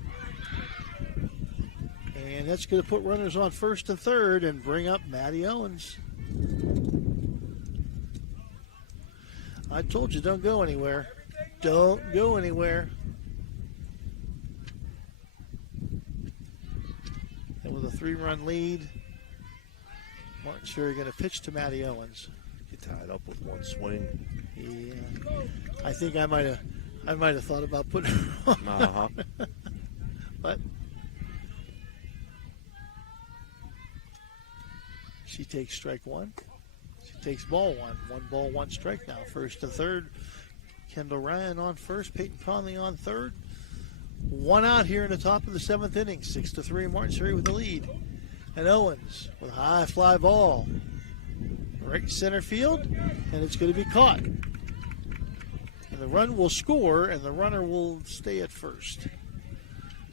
And that's going to put runners on first and third and bring up Maddie Owens. I told you, don't go anywhere. Don't go anywhere. And with a 3-run lead, Martins Ferry going to pitch to Maddie Owens. Get tied up with one swing. Yeah, I think I might have thought about putting her on. But she takes strike one. She takes ball one. 1 ball, 1 strike now. First to third. Kendall Ryan on first. Peyton Conley on third. 1 out here in the top of the 7th inning. 6-3. Martins Ferry with the lead. And Owens with a high fly ball. Right center field. And it's going to be caught. And the run will score, and the runner will stay at first.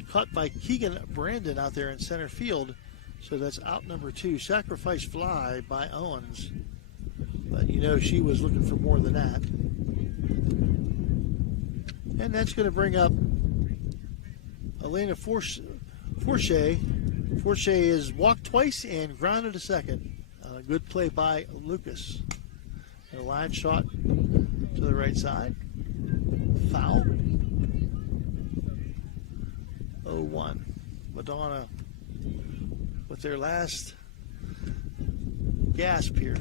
Caught by Keegan Brandon out there in center field. So that's out number 2. Sacrifice fly by Owens. But you know she was looking for more than that. And that's going to bring up Elena Forche. Forche is walked twice and grounded a second. A good play by Lucas. And a line shot to the right side. Foul. 0-1. Madonna with their last gasp here.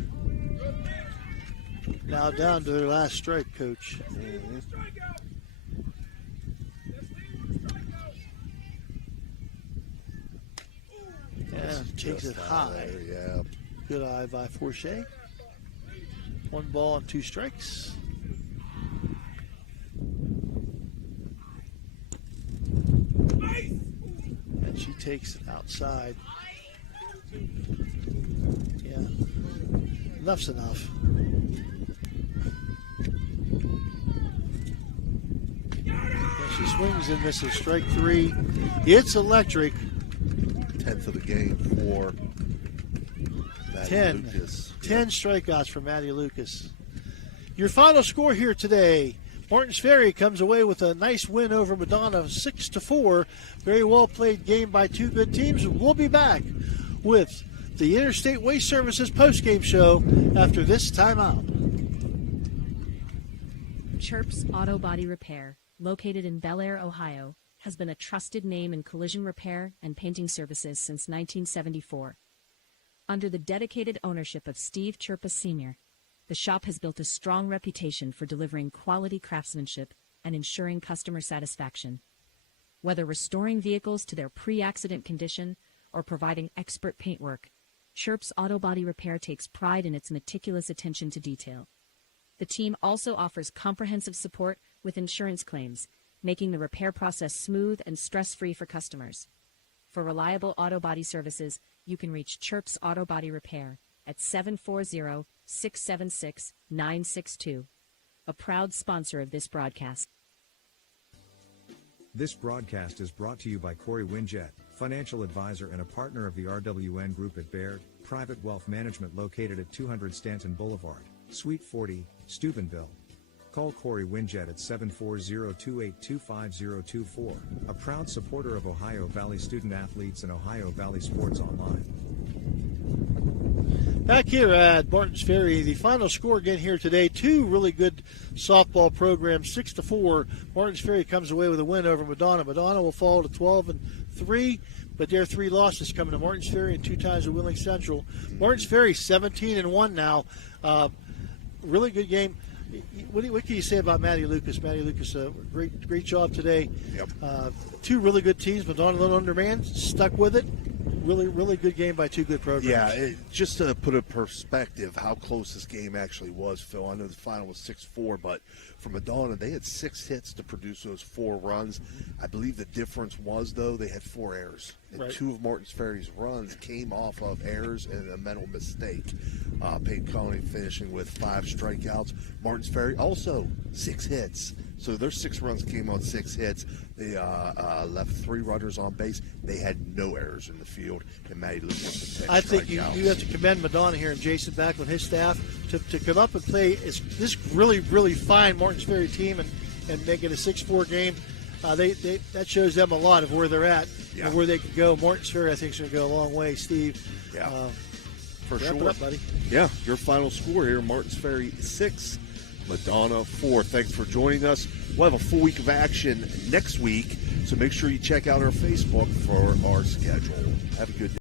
Now down to their last strike, Coach. Yeah, takes it high. Yeah. Good eye by Forche. 1 ball and 2 strikes. And she takes it outside. Yeah. Enough's enough. And she swings and misses. Strike 3. It's electric. 10th of the game for Maddie Lucas. 10 strikeouts for Maddie Lucas. Your final score here today. Martins Ferry comes away with a nice win over Madonna, 6-4. Very well played game by 2 good teams. We'll be back with the Interstate Waste Services postgame show after this timeout. Chirps Auto Body Repair, located in Bel Air, Ohio, has been a trusted name in collision repair and painting services since 1974. Under the dedicated ownership of Steve Chirpa Sr., the shop has built a strong reputation for delivering quality craftsmanship and ensuring customer satisfaction. Whether restoring vehicles to their pre-accident condition or providing expert paintwork, Chirps Auto Body Repair takes pride in its meticulous attention to detail. The team also offers comprehensive support with insurance claims, making the repair process smooth and stress-free for customers. For reliable auto body services, you can reach Chirps Auto Body Repair at 740-676-962. A proud sponsor of this broadcast. This broadcast is brought to you by Corey Winjet, financial advisor and a partner of the RWN Group at Baird, Private Wealth Management located at 200 Stanton Boulevard, Suite 40, Steubenville. Call Corey Winjet at 740-282-5024, a proud supporter of Ohio Valley student athletes and Ohio Valley Sports Online. Back here at Martins Ferry, the final score again here today. Two really good softball programs, 6-4. Martins Ferry comes away with a win over Madonna. Madonna will fall to 12-3, but their 3 losses coming to Martins Ferry and 2 times to Wheeling Central. Martins Ferry 17-1 now. Really good game. What can you say about Maddie Lucas? Maddie Lucas, great job today. Yep. 2 really good teams. Madonna, a little undermanned, stuck with it. Really good game by 2 good programs. Yeah, just to put in perspective how close this game actually was, Phil. I know the final was 6-4, but for Madonna, they had 6 hits to produce those 4 runs. I believe the difference was, though, they had 4 errors. And Right. 2 of Martins Ferry's runs came off of errors and a mental mistake. Peyton Conley finishing with 5 strikeouts. Martins Ferry also 6 hits. So their 6 runs came on 6 hits. They left 3 runners on base. They had no errors in the field, and Maddie Lucas with 10 I think you strikeouts. have to commend Madonna here and Jason Backlund, his staff, to come up and play this really fine Martins Ferry team and make it a 6-4 game. That shows them a lot of where they're at and where they can go. Martins Ferry, I think, is going to go a long way. Steve, For wrap sure. it up, buddy. Yeah, your final score here, Martins Ferry 6, Madonna 4. Thanks for joining us. We'll have a full week of action next week, so make sure you check out our Facebook for our schedule. Have a good day.